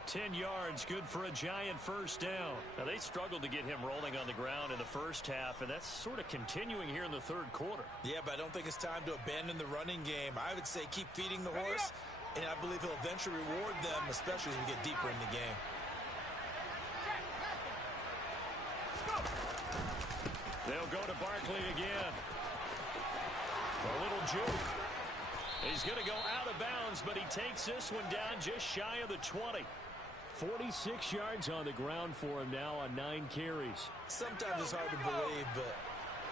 10 yards, good for a Giant 1st down. Now, they struggled to get him rolling on the ground in the first half, and that's sort of continuing here in the 3rd quarter. Yeah, but I don't think it's time to abandon the running game. I would say keep feeding the horse, and I believe he'll eventually reward them, especially as we get deeper in the game. They'll go to Barkley again. A little juke. He's going to go out of bounds, but he takes this one down just shy of the 20. 46 yards on the ground for him now on 9 carries. Sometimes it's hard to believe, but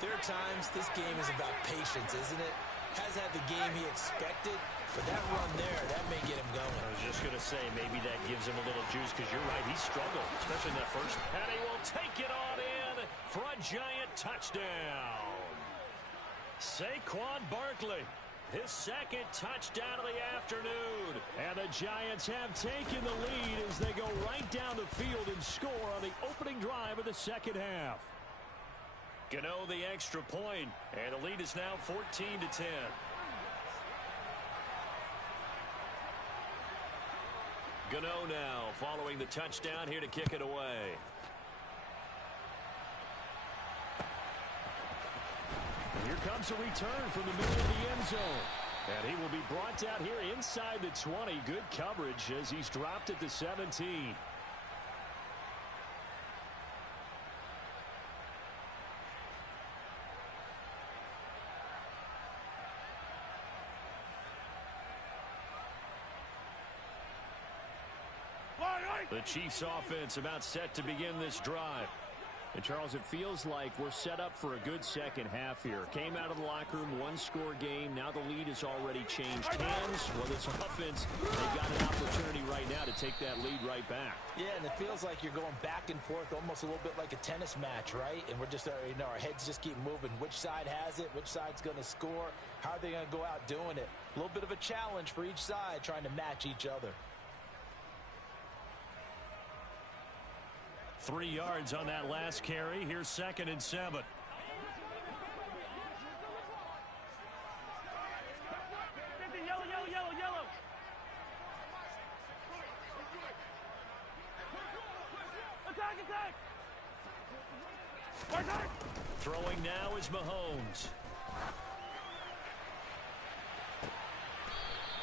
there are times this game is about patience, isn't it? Has had the game he expected, but that run there, that may get him going. I was just going to say, maybe that gives him a little juice, because you're right, he struggled, especially in that first. And he will take it on in for a Giant touchdown. Saquon Barkley. His 2nd touchdown of the afternoon. And the Giants have taken the lead as they go right down the field and score on the opening drive of the second half. Gano the extra point, and the lead is now 14-10. Gano now following the touchdown here to kick it away. Here comes a return from the middle of the end zone. And he will be brought down here inside the 20. Good coverage as he's dropped at the 17. Line The Chiefs offense about set to begin this drive. And Charles, it feels like we're set up for a good second half here. Came out of the locker room, one-score game. Now the lead has already changed hands. Well, this offense, they've got an opportunity right now to take that lead right back. Yeah, and it feels like you're going back and forth, almost a little bit like a tennis match, right? And we're just, our heads just keep moving. Which side has it? Which side's going to score? How are they going to go out doing it? A little bit of a challenge for each side, trying to match each other. 3 yards on that last carry. Here's 2nd and 7. 50, yellow, yellow, yellow, yellow. Attack, attack. Attack. Throwing now is Mahomes.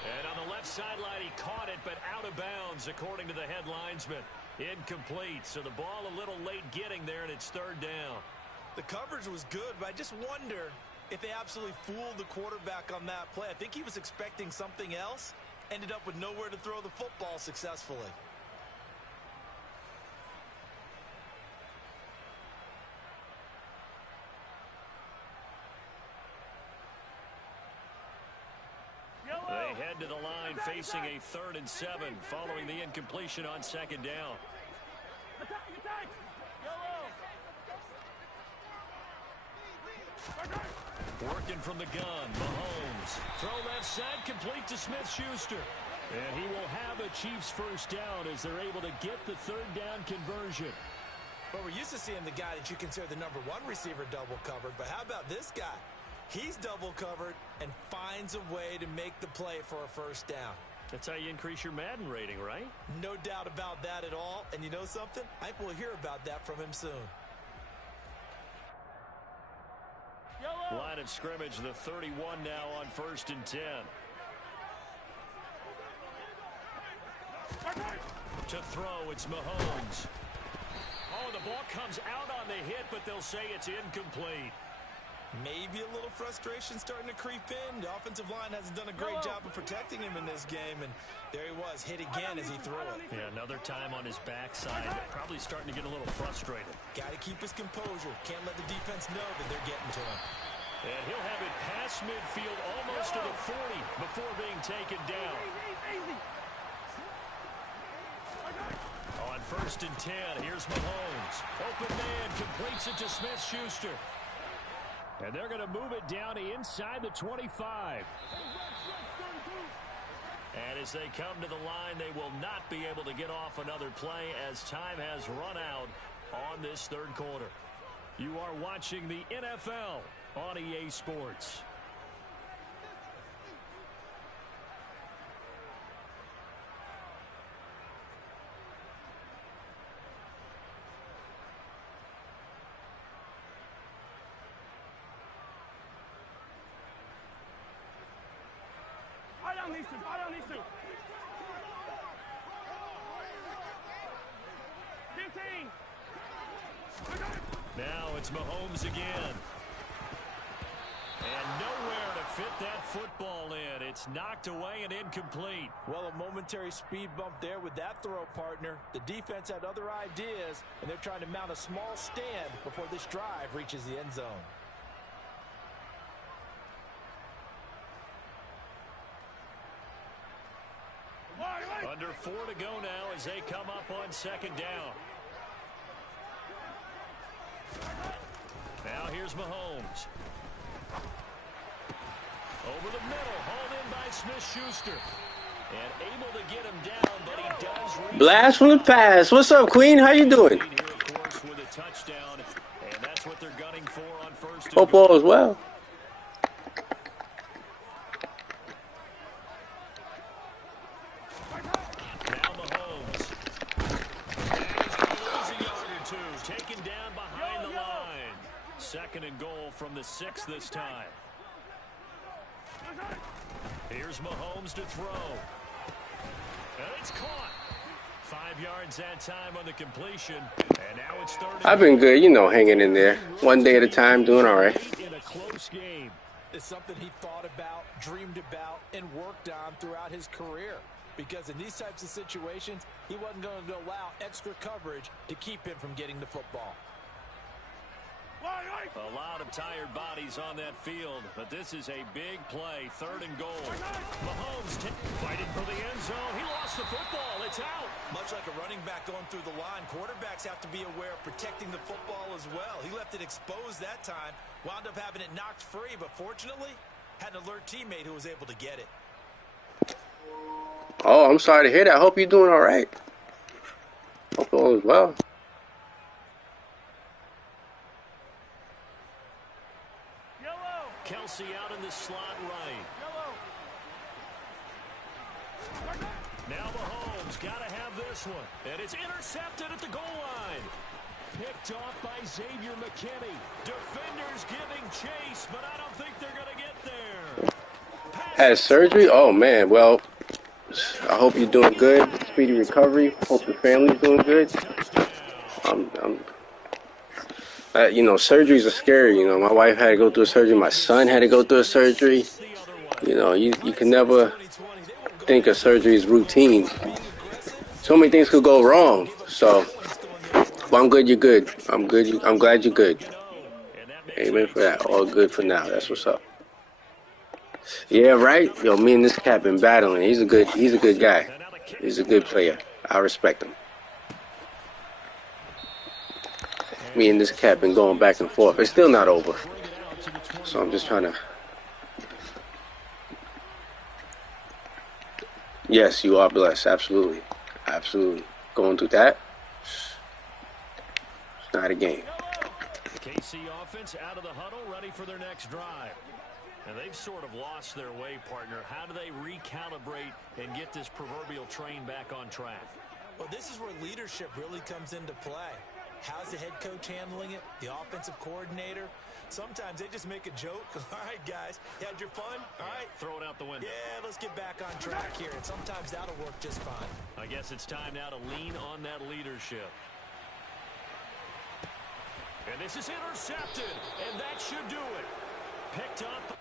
And on the left sideline, he caught it, but out of bounds, according to the head linesman. Incomplete, so the ball a little late getting there, and it's 3rd down. The coverage was good, but I just wonder if they absolutely fooled the quarterback on that play. I think he was expecting something else, ended up with nowhere to throw the football successfully. They head to the line facing a 3rd and 7 following the incompletion on 2nd down. Attack, attack. Yellow. Working from the gun, Mahomes. Throw left side, complete to Smith-Schuster. And he will have a Chiefs first down as they're able to get the 3rd down conversion. But we're used to seeing the guy that you consider the #1 receiver double covered. But how about this guy? He's double covered and finds a way to make the play for a first down. That's how you increase your Madden rating, right? No doubt about that at all. And you know something? I think we'll hear about that from him soon. Yellow. Line of scrimmage, the 31 now on 1st and 10. To throw, it's Mahomes. Oh, the ball comes out on the hit, but they'll say it's incomplete. Maybe a little frustration starting to creep in. The offensive line hasn't done a great job of protecting him in this game, and there he was, hit again as he threw it. Yeah, another time on his backside, probably starting to get a little frustrated. Got to keep his composure. Can't let the defense know that they're getting to him. And he'll have it past midfield, almost to the 40, before being taken down. On 1st and 10, here's Mahomes. Open man, completes it to Smith-Schuster. And they're going to move it down to inside the 25. And as they come to the line, they will not be able to get off another play as time has run out on this 3rd quarter. You are watching the NFL on EA Sports. These two, fire on these two. 15. Now it's Mahomes again. And nowhere to fit that football in. It's knocked away and incomplete. Well, a momentary speed bump there with that throw, partner. The defense had other ideas, and they're trying to mount a small stand before this drive reaches the end zone. Under 4 to go now as they come up on 2nd down. Now here's Mahomes. Over the middle, hauled in by Smith-Schuster. And able to get him down, but he does reach. Blast from the pass. What's up, Queen? How you doing? Here, of course, with a touchdown, and that's what they're gunning for on 1st and Football goal. as well. Now Mahomes. And he's going to lose a yard or two. Taken down behind the line. 2nd and goal from the 6 this time. Here's Mahomes to throw. And it's caught. 5 yards that time on the completion. And now it's 3rd. I've been good, you know, hanging in there. One day at a time, doing all right. In a close game. It's something he thought about, dreamed about, and worked on throughout his career. because in these types of situations, he wasn't going to allow extra coverage to keep him from getting the football. A lot of tired bodies on that field, but this is a big play, 3rd and goal. Mahomes fighting for the end zone. He lost the football. It's out. Much like a running back going through the line, quarterbacks have to be aware of protecting the football as well. He left it exposed that time, wound up having it knocked free, but fortunately, had an alert teammate who was able to get it. Oh, I'm sorry to hear that. I hope you're doing all right. Hope all is well. Kelsey out in the slot right. Now Mahomes got to have this one. And it's intercepted at the goal line. Picked off by Xavier McKinney. Defenders giving chase, but I don't think they're going to get there. Has surgery? Oh, man. Well, I hope you're doing good. Speedy recovery. Hope the family's doing good. You know, surgeries are scary. You know, my wife had to go through a surgery. My son had to go through a surgery. You know, you can never think of surgery as routine. So many things could go wrong. So, well, I'm good. You're good. I'm good. I'm glad you're good. Amen for that. All good for now. That's what's up. Yeah, right. Yo, me and this cat been battling. He's a good guy. He's a good player. I respect him. Me and this cat been going back and forth. It's still not over. So I'm just trying to... Yes, you are blessed. Absolutely. Absolutely. Going through that, it's not a game. KC offense out of the huddle, ready for their next drive. And they've sort of lost their way, partner. How do they recalibrate and get this proverbial train back on track? Well, this is where leadership really comes into play. How's the head coach handling it? The offensive coordinator? Sometimes they just make a joke. All right, guys, you had your fun? All right. Throw it out the window. Yeah, let's get back on track here. And sometimes that'll work just fine. I guess it's time now to lean on that leadership. And this is intercepted. And that should do it. Picked up.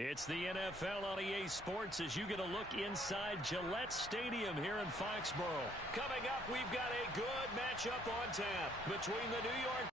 It's the NFL on EA Sports as you get a look inside Gillette Stadium here in Foxborough. Coming up, we've got a good matchup on tap between the New York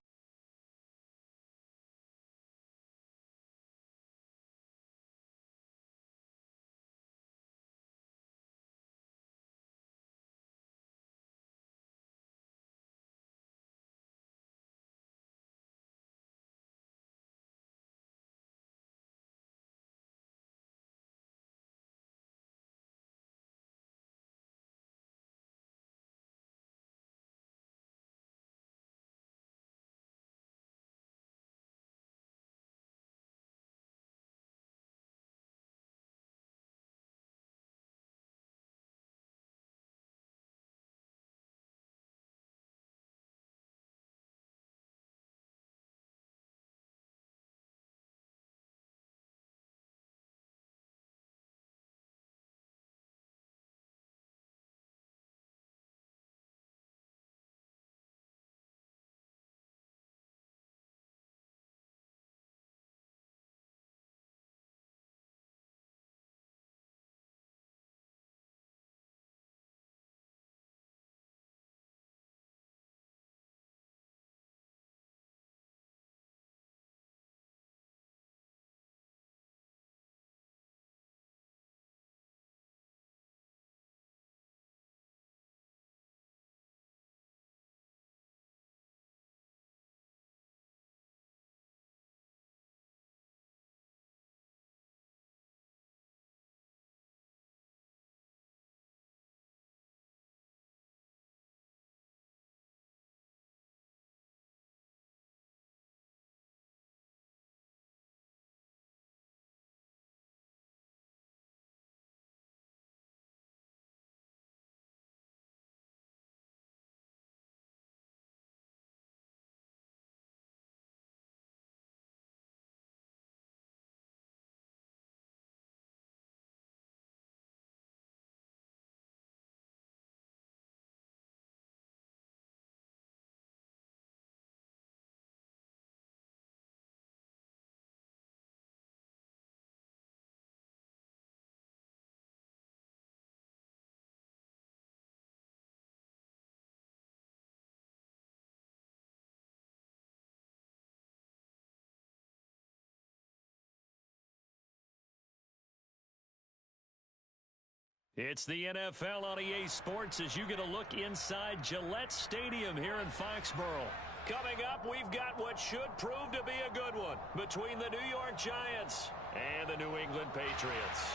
It's the NFL on EA Sports as you get a look inside Gillette Stadium here in Foxborough. Coming up, we've got what should prove to be a good one between the New York Giants and the New England Patriots.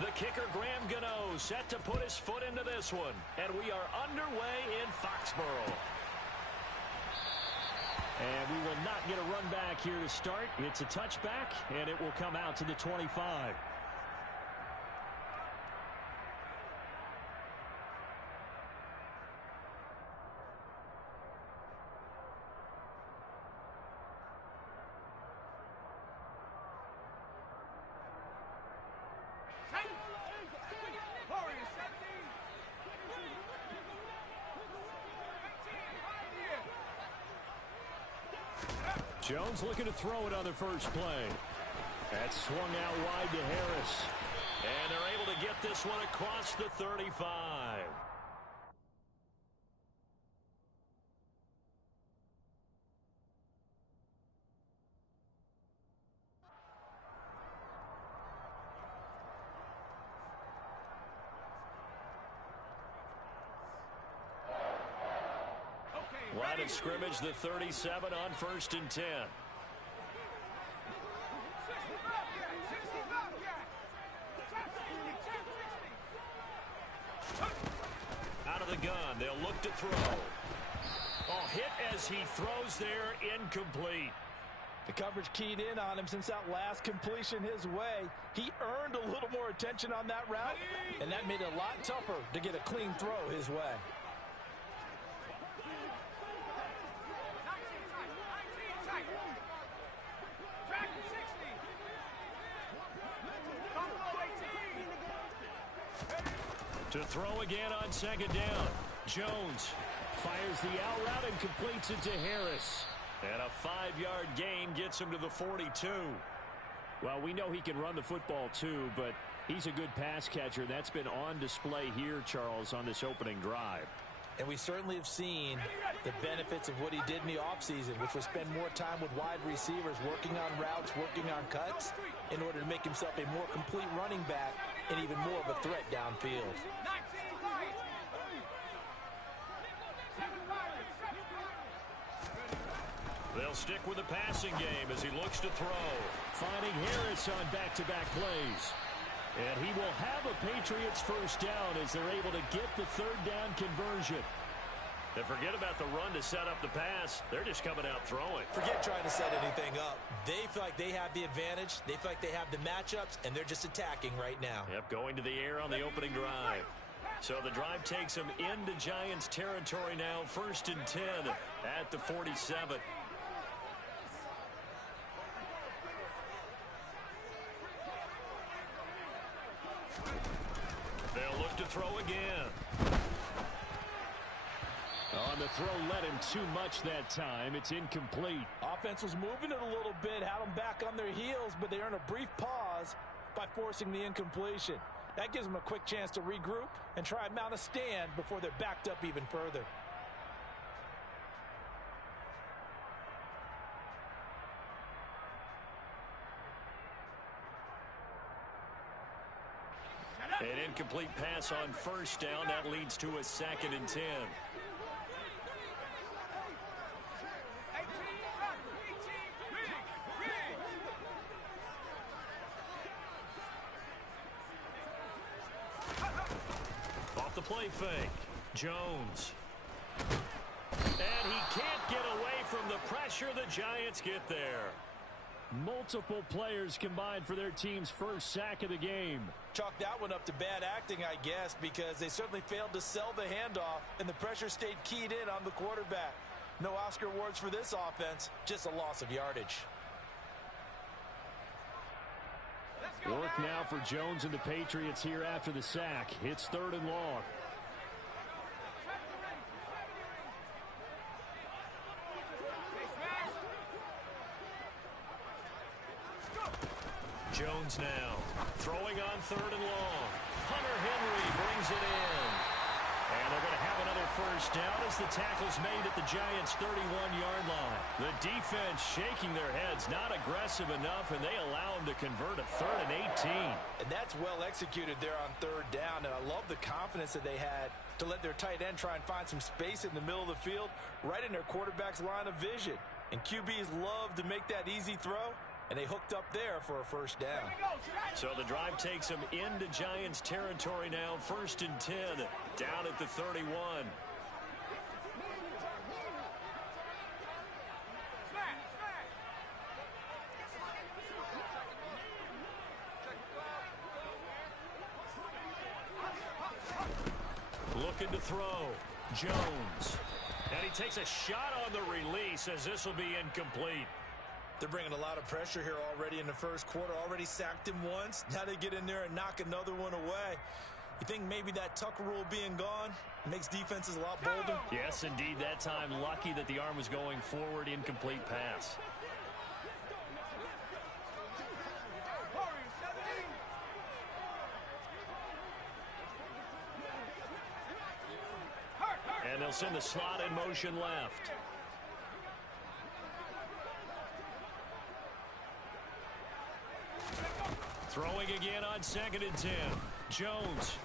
The kicker, Graham Gano, set to put his foot into this one. And we are underway in Foxborough. And we will not get a run back here to start. It's a touchback, and it will come out to the 25. Jones looking to throw it on the first play. That's swung out wide to Harris. And they're able to get this one across the 35. Line of scrimmage, the 37 on 1st and 10. Out of the gun, they'll look to throw. Oh, hit as he throws there, incomplete. The coverage keyed in on him since that last completion his way. He earned a little more attention on that route, and that made it a lot tougher to get a clean throw his way. To throw again on 2nd down. Jones fires the out route and completes it to Harris. And a 5-yard gain gets him to the 42. Well, we know he can run the football too, but he's a good pass catcher. That's been on display here, Charles, on this opening drive. And we certainly have seen the benefits of what he did in the offseason, which was spend more time with wide receivers, working on routes, working on cuts, in order to make himself a more complete running back and even more of a threat downfield. They'll stick with the passing game as he looks to throw. Finding Harris on back-to-back plays. And he will have a Patriots first down as they're able to get the third down conversion. And forget about the run to set up the pass. They're just coming out throwing. Forget trying to set anything up. They feel like they have the advantage. They feel like they have the matchups, and they're just attacking right now. Yep, going to the air on the opening drive. So the drive takes them into Giants territory now. 1st and 10 at the 47. They'll look to throw again. On the throw, led him too much that time. It's incomplete. Offense was moving it a little bit, had them back on their heels, but they earn a brief pause by forcing the incompletion. That gives them a quick chance to regroup and try and mount a stand before they're backed up even further. An incomplete pass on 1st down. That leads to a 2nd and 10. Off the play fake. Jones. And he can't get away from the pressure. The Giants get there. Multiple players combined for their team's first sack of the game. Chalk that one up to bad acting, I guess, because they certainly failed to sell the handoff, and the pressure stayed keyed in on the quarterback. No Oscar awards for this offense, just a loss of yardage. Work now for Jones and the Patriots here after the sack. It's 3rd and long. Jones now throwing on 3rd and long. Hunter Henry brings it in. And they're going to have another first down as the tackle's made at the Giants' 31-yard line. The defense shaking their heads, not aggressive enough, and they allow them to convert a 3rd and 18. And that's well executed there on 3rd down, and I love the confidence that they had to let their tight end try and find some space in the middle of the field, right in their quarterback's line of vision. And QBs love to make that easy throw, and they hooked up there for a first down. So the drive takes them into Giants territory now. 1st and 10 down at the 31. Looking to throw. Jones. And he takes a shot on the release as this will be incomplete. They're bringing a lot of pressure here already in the first quarter. Already sacked him once. Now they get in there and knock another one away. You think maybe that Tucker rule being gone makes defenses a lot bolder? Yes, indeed. That time, lucky that the arm was going forward. Incomplete pass. And they'll send the slot in motion left. Throwing again on 2nd and 10. Jones.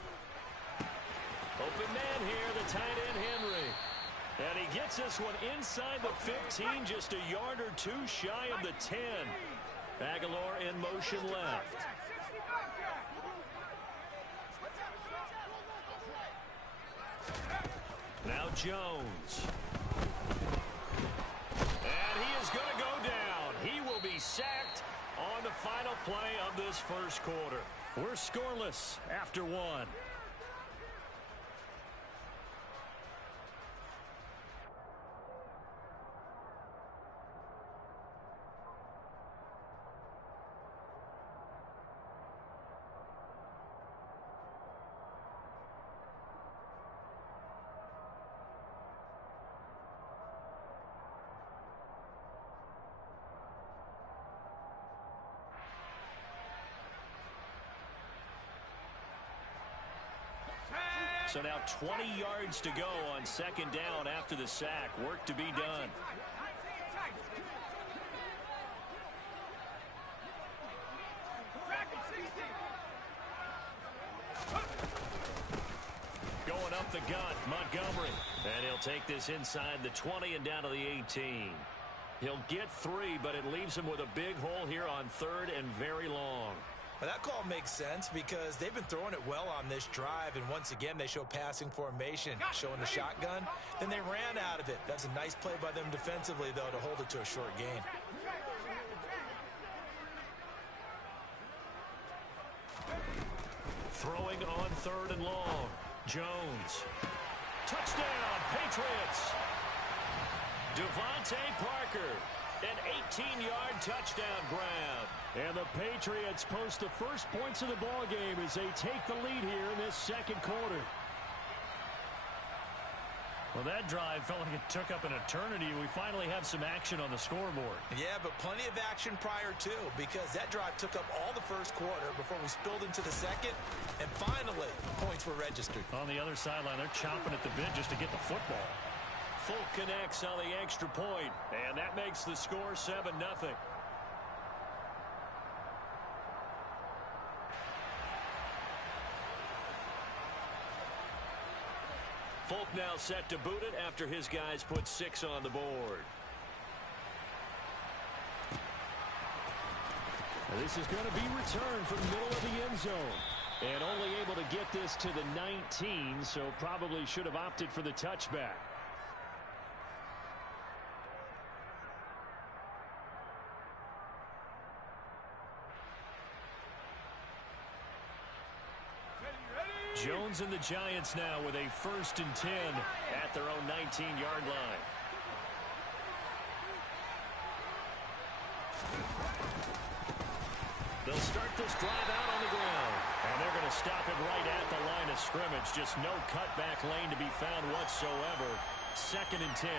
Open man here, the tight end Henry. And he gets this one inside the 15, just a yard or two shy of the 10. Aguilar in motion left. Now Jones. And he is going to go down. He will be sacked on the final play of this first quarter. We're scoreless after 1. So now 20 yards to go on second down after the sack. Work to be done. Going up the gut, Montgomery. And he'll take this inside the 20 and down to the 18. He'll get 3, but it leaves him with a big hole here on third and very long. Well, that call makes sense because they've been throwing it well on this drive, and once again they show passing formation, showing the shotgun. Then they ran out of it. That's a nice play by them defensively, though, to hold it to a short gain. Throwing on third and long. Jones. Touchdown, Patriots. Devontae Parker. An 18-yard touchdown grab. And the Patriots post the first points of the ball game as they take the lead here in this second quarter. Well, that drive felt like it took up an eternity. We finally have some action on the scoreboard. Yeah, but plenty of action prior to, because that drive took up all the first quarter before we spilled into the second, and finally, points were registered. On the other sideline, they're chomping at the bit just to get the football. Folk connects on the extra point, and that makes the score 7-0. Folk now set to boot it after his guys put 6 on the board. Now this is going to be returned from the middle of the end zone. And only able to get this to the 19, so probably should have opted for the touchback. Jones and the Giants now with a 1st and 10 at their own 19-yard line. They'll start this drive out on the ground. And they're going to stop it right at the line of scrimmage. Just no cutback lane to be found whatsoever. 2nd and 10.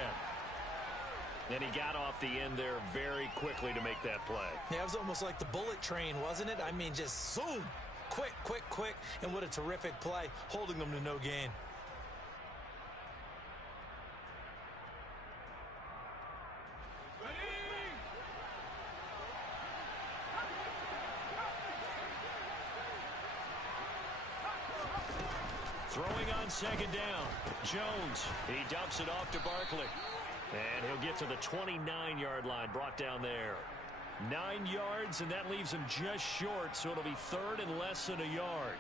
And he got off the end there very quickly to make that play. Yeah, it was almost like the bullet train, wasn't it? I mean, just zoom. Quick, quick, quick. And what a terrific play, holding them to no gain. Throwing on second down. Jones. He dumps it off to Barkley. And he'll get to the 29-yard line, brought down there. 9 yards, and that leaves him just short, so it'll be 3rd and less than a yard.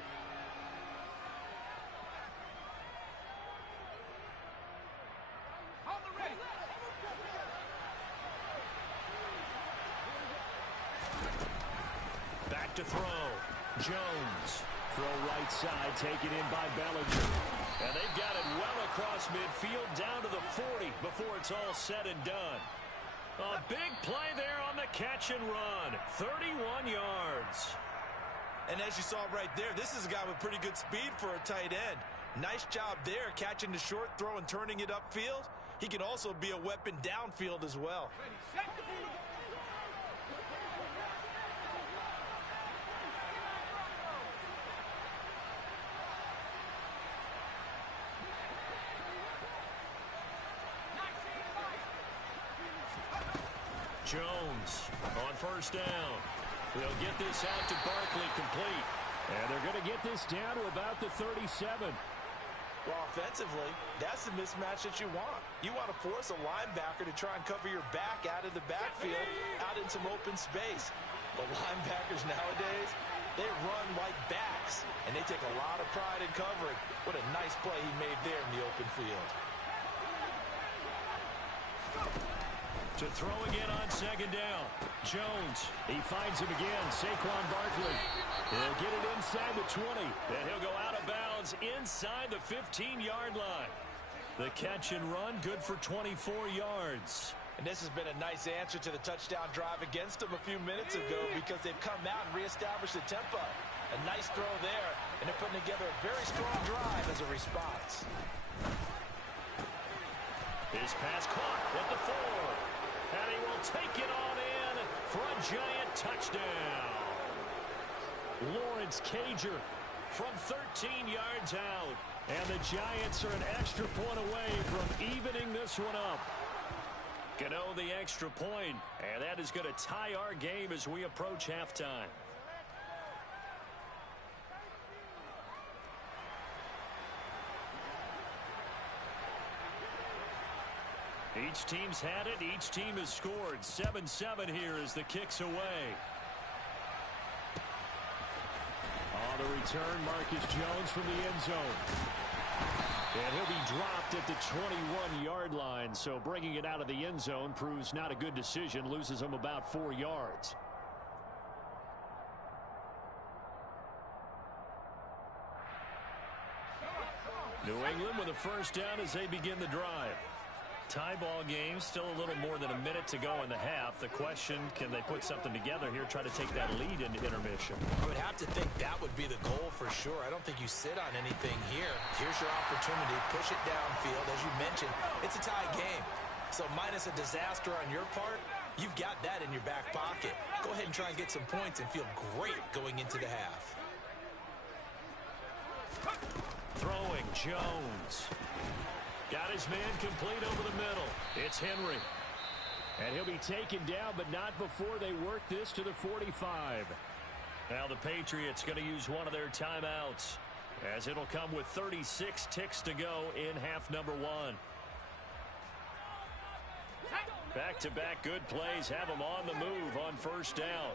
Back to throw. Jones. Throw right side, taken in by Bellinger. And they've got it well across midfield, down to the 40 before it's all said and done. A big play there on the catch and run. 31 yards. And as you saw right there, this is a guy with pretty good speed for a tight end. Nice job there, catching the short throw and turning it upfield. He can also be a weapon downfield as well. Jones on 1st down. They'll get this out to Barkley complete. And they're going to get this down to about the 37. Well, offensively, that's the mismatch that you want. You want to force a linebacker to try and cover your back out of the backfield, out in some open space. But linebackers nowadays, they run like backs, and they take a lot of pride in covering. What a nice play he made there in the open field. To throw again on second down. Jones. He finds him again. Saquon Barkley. He'll get it inside the 20. And he'll go out of bounds inside the 15-yard line. The catch and run good for 24 yards. And this has been a nice answer to the touchdown drive against them a few minutes ago because they've come out and reestablished the tempo. A nice throw there, and they're putting together a very strong drive as a response. His pass caught at the 4. And he will take it on in for a giant touchdown. Lawrence Cager from 13 yards out. And the Giants are an extra point away from evening this one up. Gano the extra point, and that is going to tie our game as we approach halftime. Each team's had it. Each team has scored. 7-7 here as the kick's away. On the return, Marcus Jones from the end zone. And he'll be dropped at the 21-yard line, so bringing it out of the end zone proves not a good decision, loses him about 4 yards. New England with a first down as they begin the drive. Tie ball game, still a little more than a minute to go in the half. The question, can they put something together here, try to take that lead into intermission? I would have to think that would be the goal for sure. I don't think you sit on anything here. Here's your opportunity. Push it downfield. As you mentioned, it's a tie game. So minus a disaster on your part, you've got that in your back pocket. Go ahead and try and get some points and feel great going into the half. Throwing, Jones. Got his man complete over the middle. It's Henry. And he'll be taken down, but not before they work this to the 45. Now the Patriots going to use one of their timeouts, as it'll come with 36 ticks to go in half number one. Back-to-back good plays have them on the move on first down.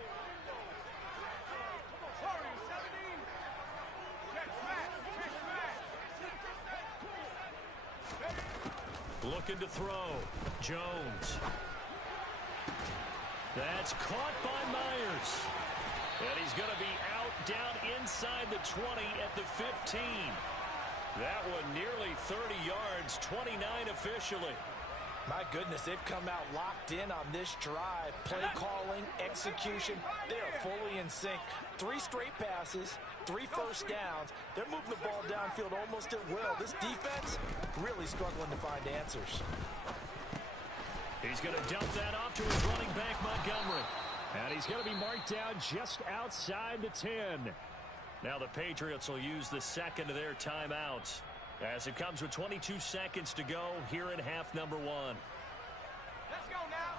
Looking to throw. Jones. That's caught by Myers. And he's going to be out down inside the 20 at the 15. That one nearly 30 yards, 29 officially. My goodness, they've come out locked in on this drive. Play calling, execution, they are fully in sync. 3 straight passes, 3 first downs. They're moving the ball downfield almost at will. This defense really struggling to find answers. He's going to dump that off to his running back, Montgomery. And he's going to be marked down just outside the 10. Now the Patriots will use the second of their timeouts, as it comes with 22 seconds to go here in half number one. Let's go now.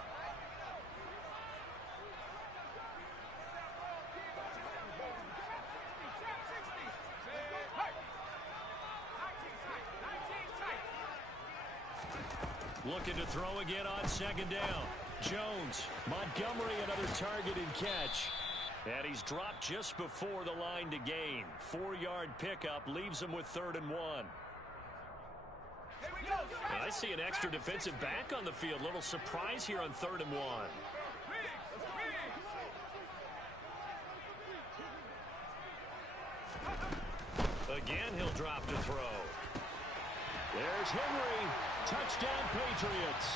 Looking to throw again on second down. Jones, Montgomery, another targeted catch. And he's dropped just before the line to gain. 4-yard pickup leaves him with 3rd and 1. And I see an extra defensive back on the field. Little surprise here on 3rd and 1. Again, he'll drop to throw. There's Henry. Touchdown, Patriots.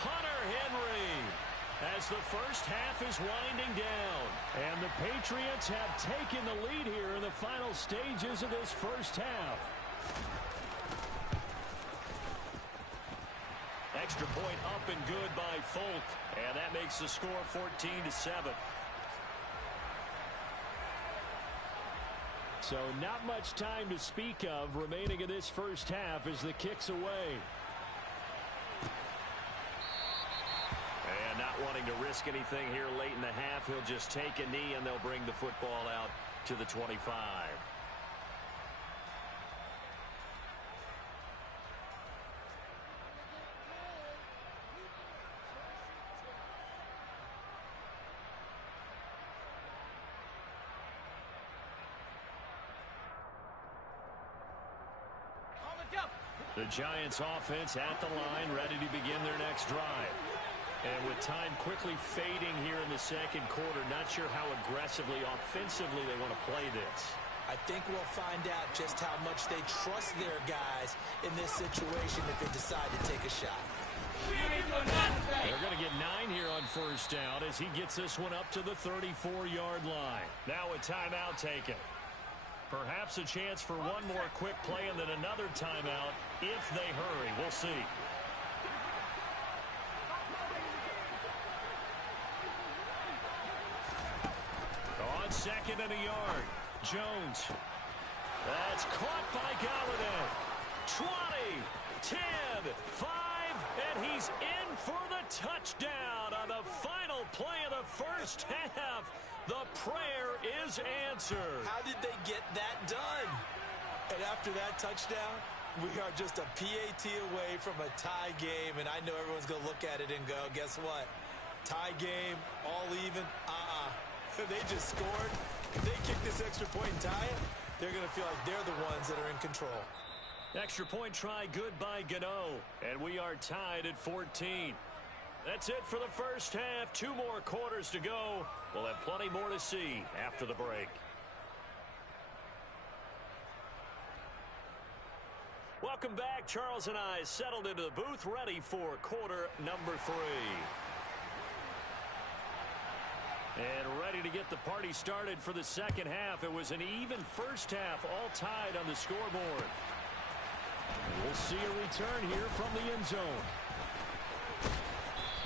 Hunter Henry, as the first half is winding down. And the Patriots have taken the lead here in the final stages of this first half. Extra point up and good by Folk, and that makes the score 14-7. So not much time to speak of remaining in this first half as the kick's away. And not wanting to risk anything here late in the half, he'll just take a knee and they'll bring the football out to the 25. The Giants offense at the line, ready to begin their next drive. And with time quickly fading here in the second quarter, not sure how aggressively, offensively they want to play this. I think we'll find out just how much they trust their guys in this situation if they decide to take a shot. They're going to get 9 here on first down as he gets this one up to the 34-yard line. Now a timeout taken. Perhaps a chance for one more quick play and then another timeout if they hurry. We'll see. On 2nd and a yard. Jones. That's caught by Galladay. 20, 10, 5, and he's in for the touchdown on the final play of the first half. The prayer is answered. How did they get that done? And after that touchdown, we are just a PAT away from a tie game, and I know everyone's going to look at it and go, guess what? Tie game, all even, They just scored. If they kick this extra point and tie it, they're going to feel like they're the ones that are in control. Extra point try good by Gano, and we are tied at 14. That's it for the first half. 2 more quarters to go. We'll have plenty more to see after the break. Welcome back. Charles and I settled into the booth, ready for quarter number 3. And ready to get the party started for the second half. It was an even first half, all tied on the scoreboard. And we'll see a return here from the end zone.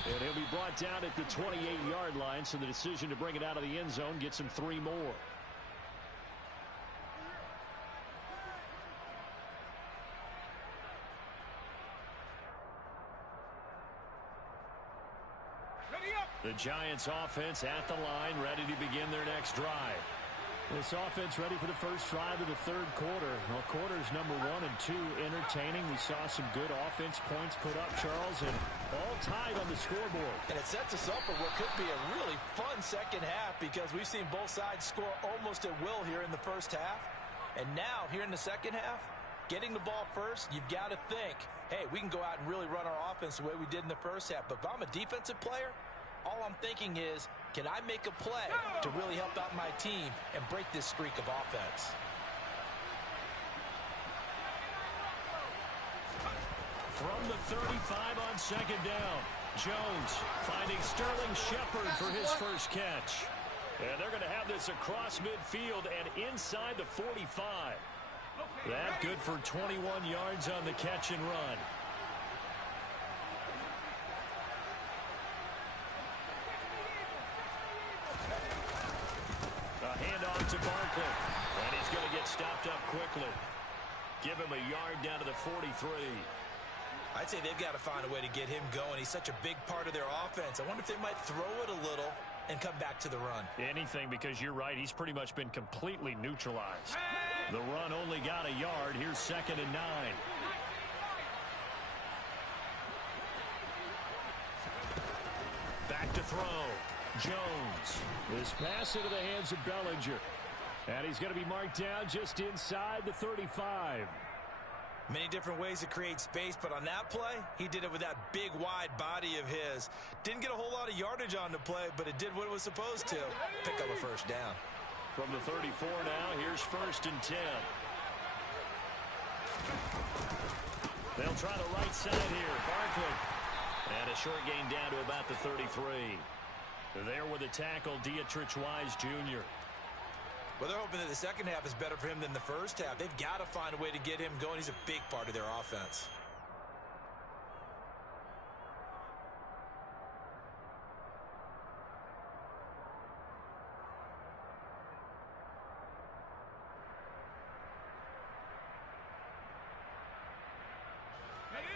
And he'll be brought down at the 28-yard line, so the decision to bring it out of the end zone gets him 3 more. The Giants offense at the line, ready to begin their next drive. This offense ready for the first drive of the third quarter. Well, quarters number 1 and 2 entertaining. We saw some good offense points put up, Charles, and all tied on the scoreboard. And it sets us up for what could be a really fun second half, because we've seen both sides score almost at will here in the first half. And now, here in the second half, getting the ball first, you've got to think, hey, we can go out and really run our offense the way we did in the first half. But if I'm a defensive player, all I'm thinking is, can I make a play to really help out my team and break this streak of offense? From the 35 on second down, Jones finding Sterling Shepard for his first catch. And they're going to have this across midfield and inside the 45. That good for 21 yards on the catch and run. Handoff to Barkley, and he's going to get stopped up quickly. Give him a yard down to the 43. I'd say they've got to find a way to get him going. He's such a big part of their offense. I wonder if they might throw it a little and come back to the run. Anything, because you're right. He's pretty much been completely neutralized. The run only got a yard. Here's 2nd and 9. Back to throw. Jones. This pass into the hands of Bellinger. And he's going to be marked down just inside the 35. Many different ways to create space, but on that play, he did it with that big, wide body of his. Didn't get a whole lot of yardage on the play, but it did what it was supposed to. Pick up a first down. From the 34 now, here's 1st and 10. They'll try the right side here. Barkley. And a short gain down to about the 33. There with a tackle, Dietrich Wise Jr. Well, they're hoping that the second half is better for him than the first half. They've got to find a way to get him going. He's a big part of their offense.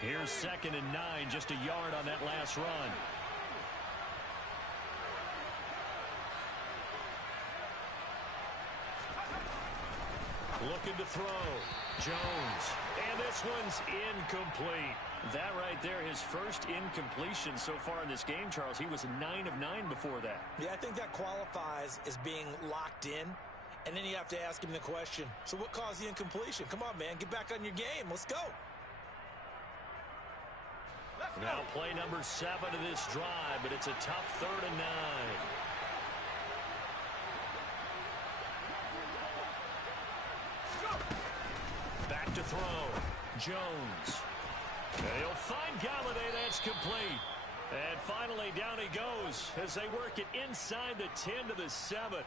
Here's 2nd and 9, just a yard on that last run. Looking to throw. Jones. And this one's incomplete. That right there, his first incompletion so far in this game, Charles. He was 9 of 9 before that. Yeah, I think that qualifies as being locked in. And then you have to ask him the question, so what caused the incompletion? Come on, man, get back on your game. Let's go. Now play number 7 of this drive, but it's a tough 3rd and 9. Back to throw. Jones. And he'll find Galladay. That's complete. And finally, down he goes as they work it inside the 10 to the 7.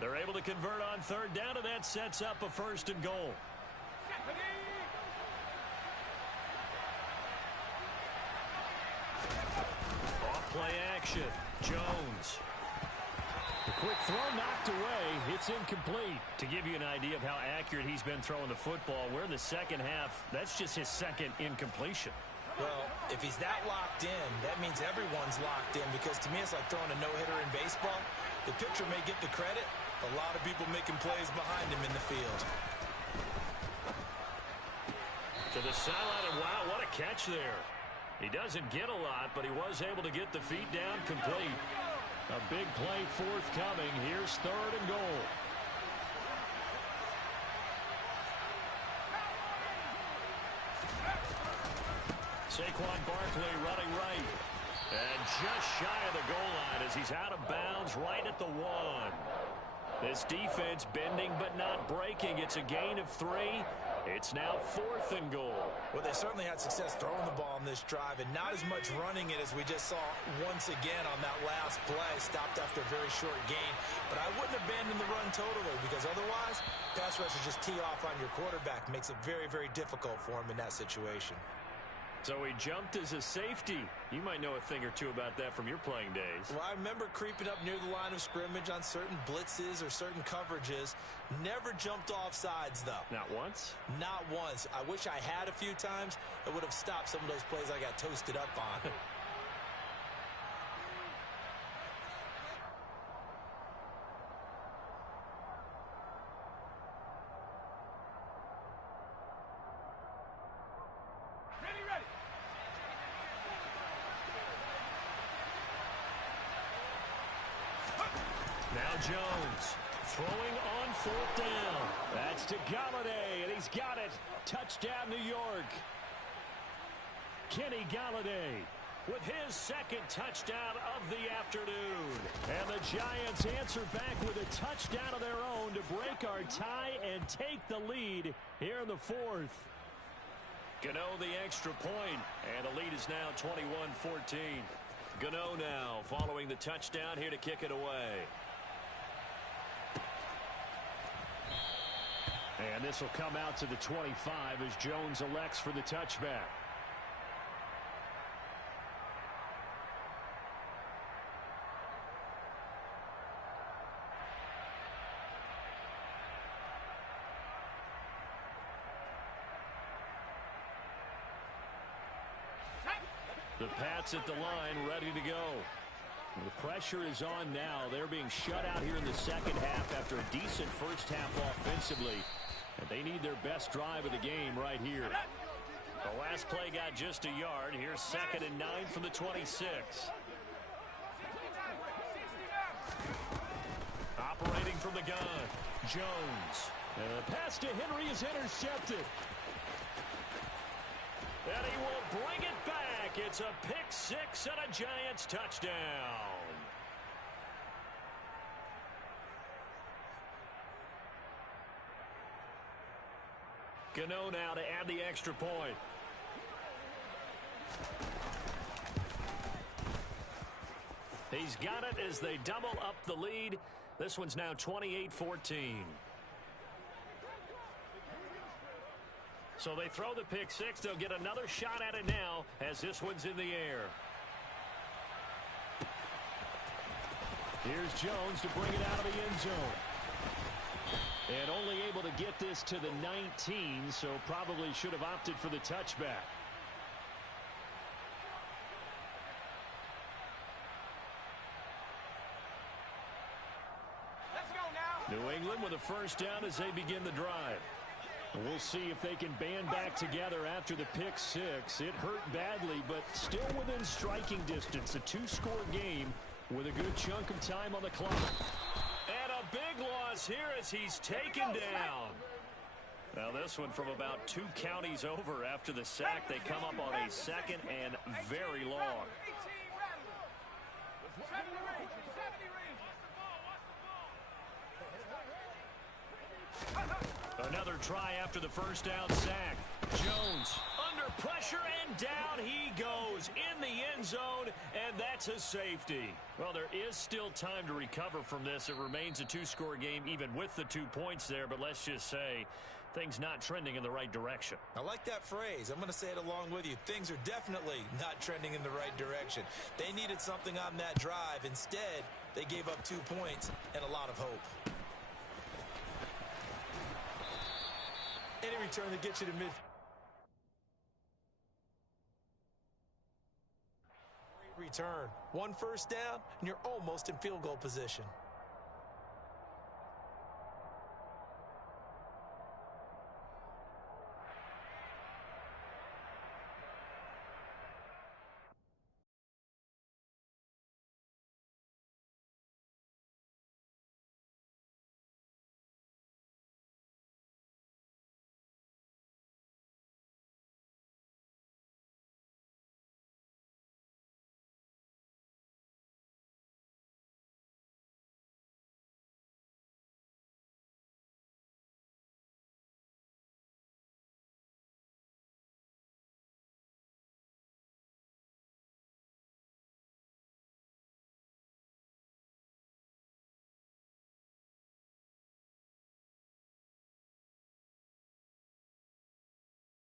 They're able to convert on 3rd down, and that sets up a 1st and goal. Off play action. Jones. The quick throw knocked away. It's incomplete. To give you an idea of how accurate he's been throwing the football, we're in the second half. That's just his second incompletion. Well, if he's that locked in, that means everyone's locked in, because to me it's like throwing a no-hitter in baseball. The pitcher may get the credit. A lot of people making plays behind him in the field. To the sideline, and wow, what a catch there. He doesn't get a lot, but he was able to get the feet down complete. A big play forthcoming. Here's 3rd and goal. Saquon Barkley running right. And just shy of the goal line as he's out of bounds right at the 1. This defense bending but not breaking. It's a gain of 3. It's now 4th and goal. Well, they certainly had success throwing the ball in this drive, and not as much running it as we just saw once again on that last play. Stopped after a very short gain. But I wouldn't abandon the run totally, because otherwise, pass rushers just tee off on your quarterback. Makes it very, very difficult for him in that situation. So he jumped as a safety. You might know a thing or two about that from your playing days. Well, I remember creeping up near the line of scrimmage on certain blitzes or certain coverages. Never jumped off sides, though. Not once? Not once. I wish I had a few times. It would have stopped some of those plays I got toasted up on. Now Jones throwing on 4th down. That's to Galladay, and he's got it. Touchdown, New York. Kenny Galladay with his 2nd touchdown of the afternoon. And the Giants answer back with a touchdown of their own to break our tie and take the lead here in the 4th. Gano the extra point, and the lead is now 21-14. Gano now following the touchdown here to kick it away. And this will come out to the 25 as Jones elects for the touchback. The Pats at the line, ready to go. The pressure is on now. They're being shut out here in the second half after a decent first half offensively. And they need their best drive of the game right here. The last play got just a yard. Here's 2nd and 9 from the 26. Operating from the gun, Jones. And the pass to Henry is intercepted. And he will bring it back. It's a pick 6 and a Giants touchdown. Gano now to add the extra point. He's got it as they double up the lead. This one's now 28-14. So they throw the pick 6. They'll get another shot at it now as this one's in the air. Here's Jones to bring it out of the end zone. And only able to get this to the 19, so probably should have opted for the touchback. Let's go now. New England with a first down as they begin the drive. We'll see if they can band back together after the pick 6. It hurt badly, but still within striking distance. A 2-score game with a good chunk of time on the clock. And a big loss here as he's taken down. Now this one from about 2 counties over after the sack. They come up on a 2nd and very long. Another try after the first down sack. Jones under pressure and down he goes in the end zone, and that's a safety. Well, there is still time to recover from this. It remains a 2-score game even with the 2 points there, but let's just say things not trending in the right direction. I like that phrase. I'm going to say it along with you. Things are definitely not trending in the right direction. They needed something on that drive. Instead, They gave up 2 points and a lot of hope. Any return that gets you to mid. Great return. 1 first down, and you're almost in field goal position.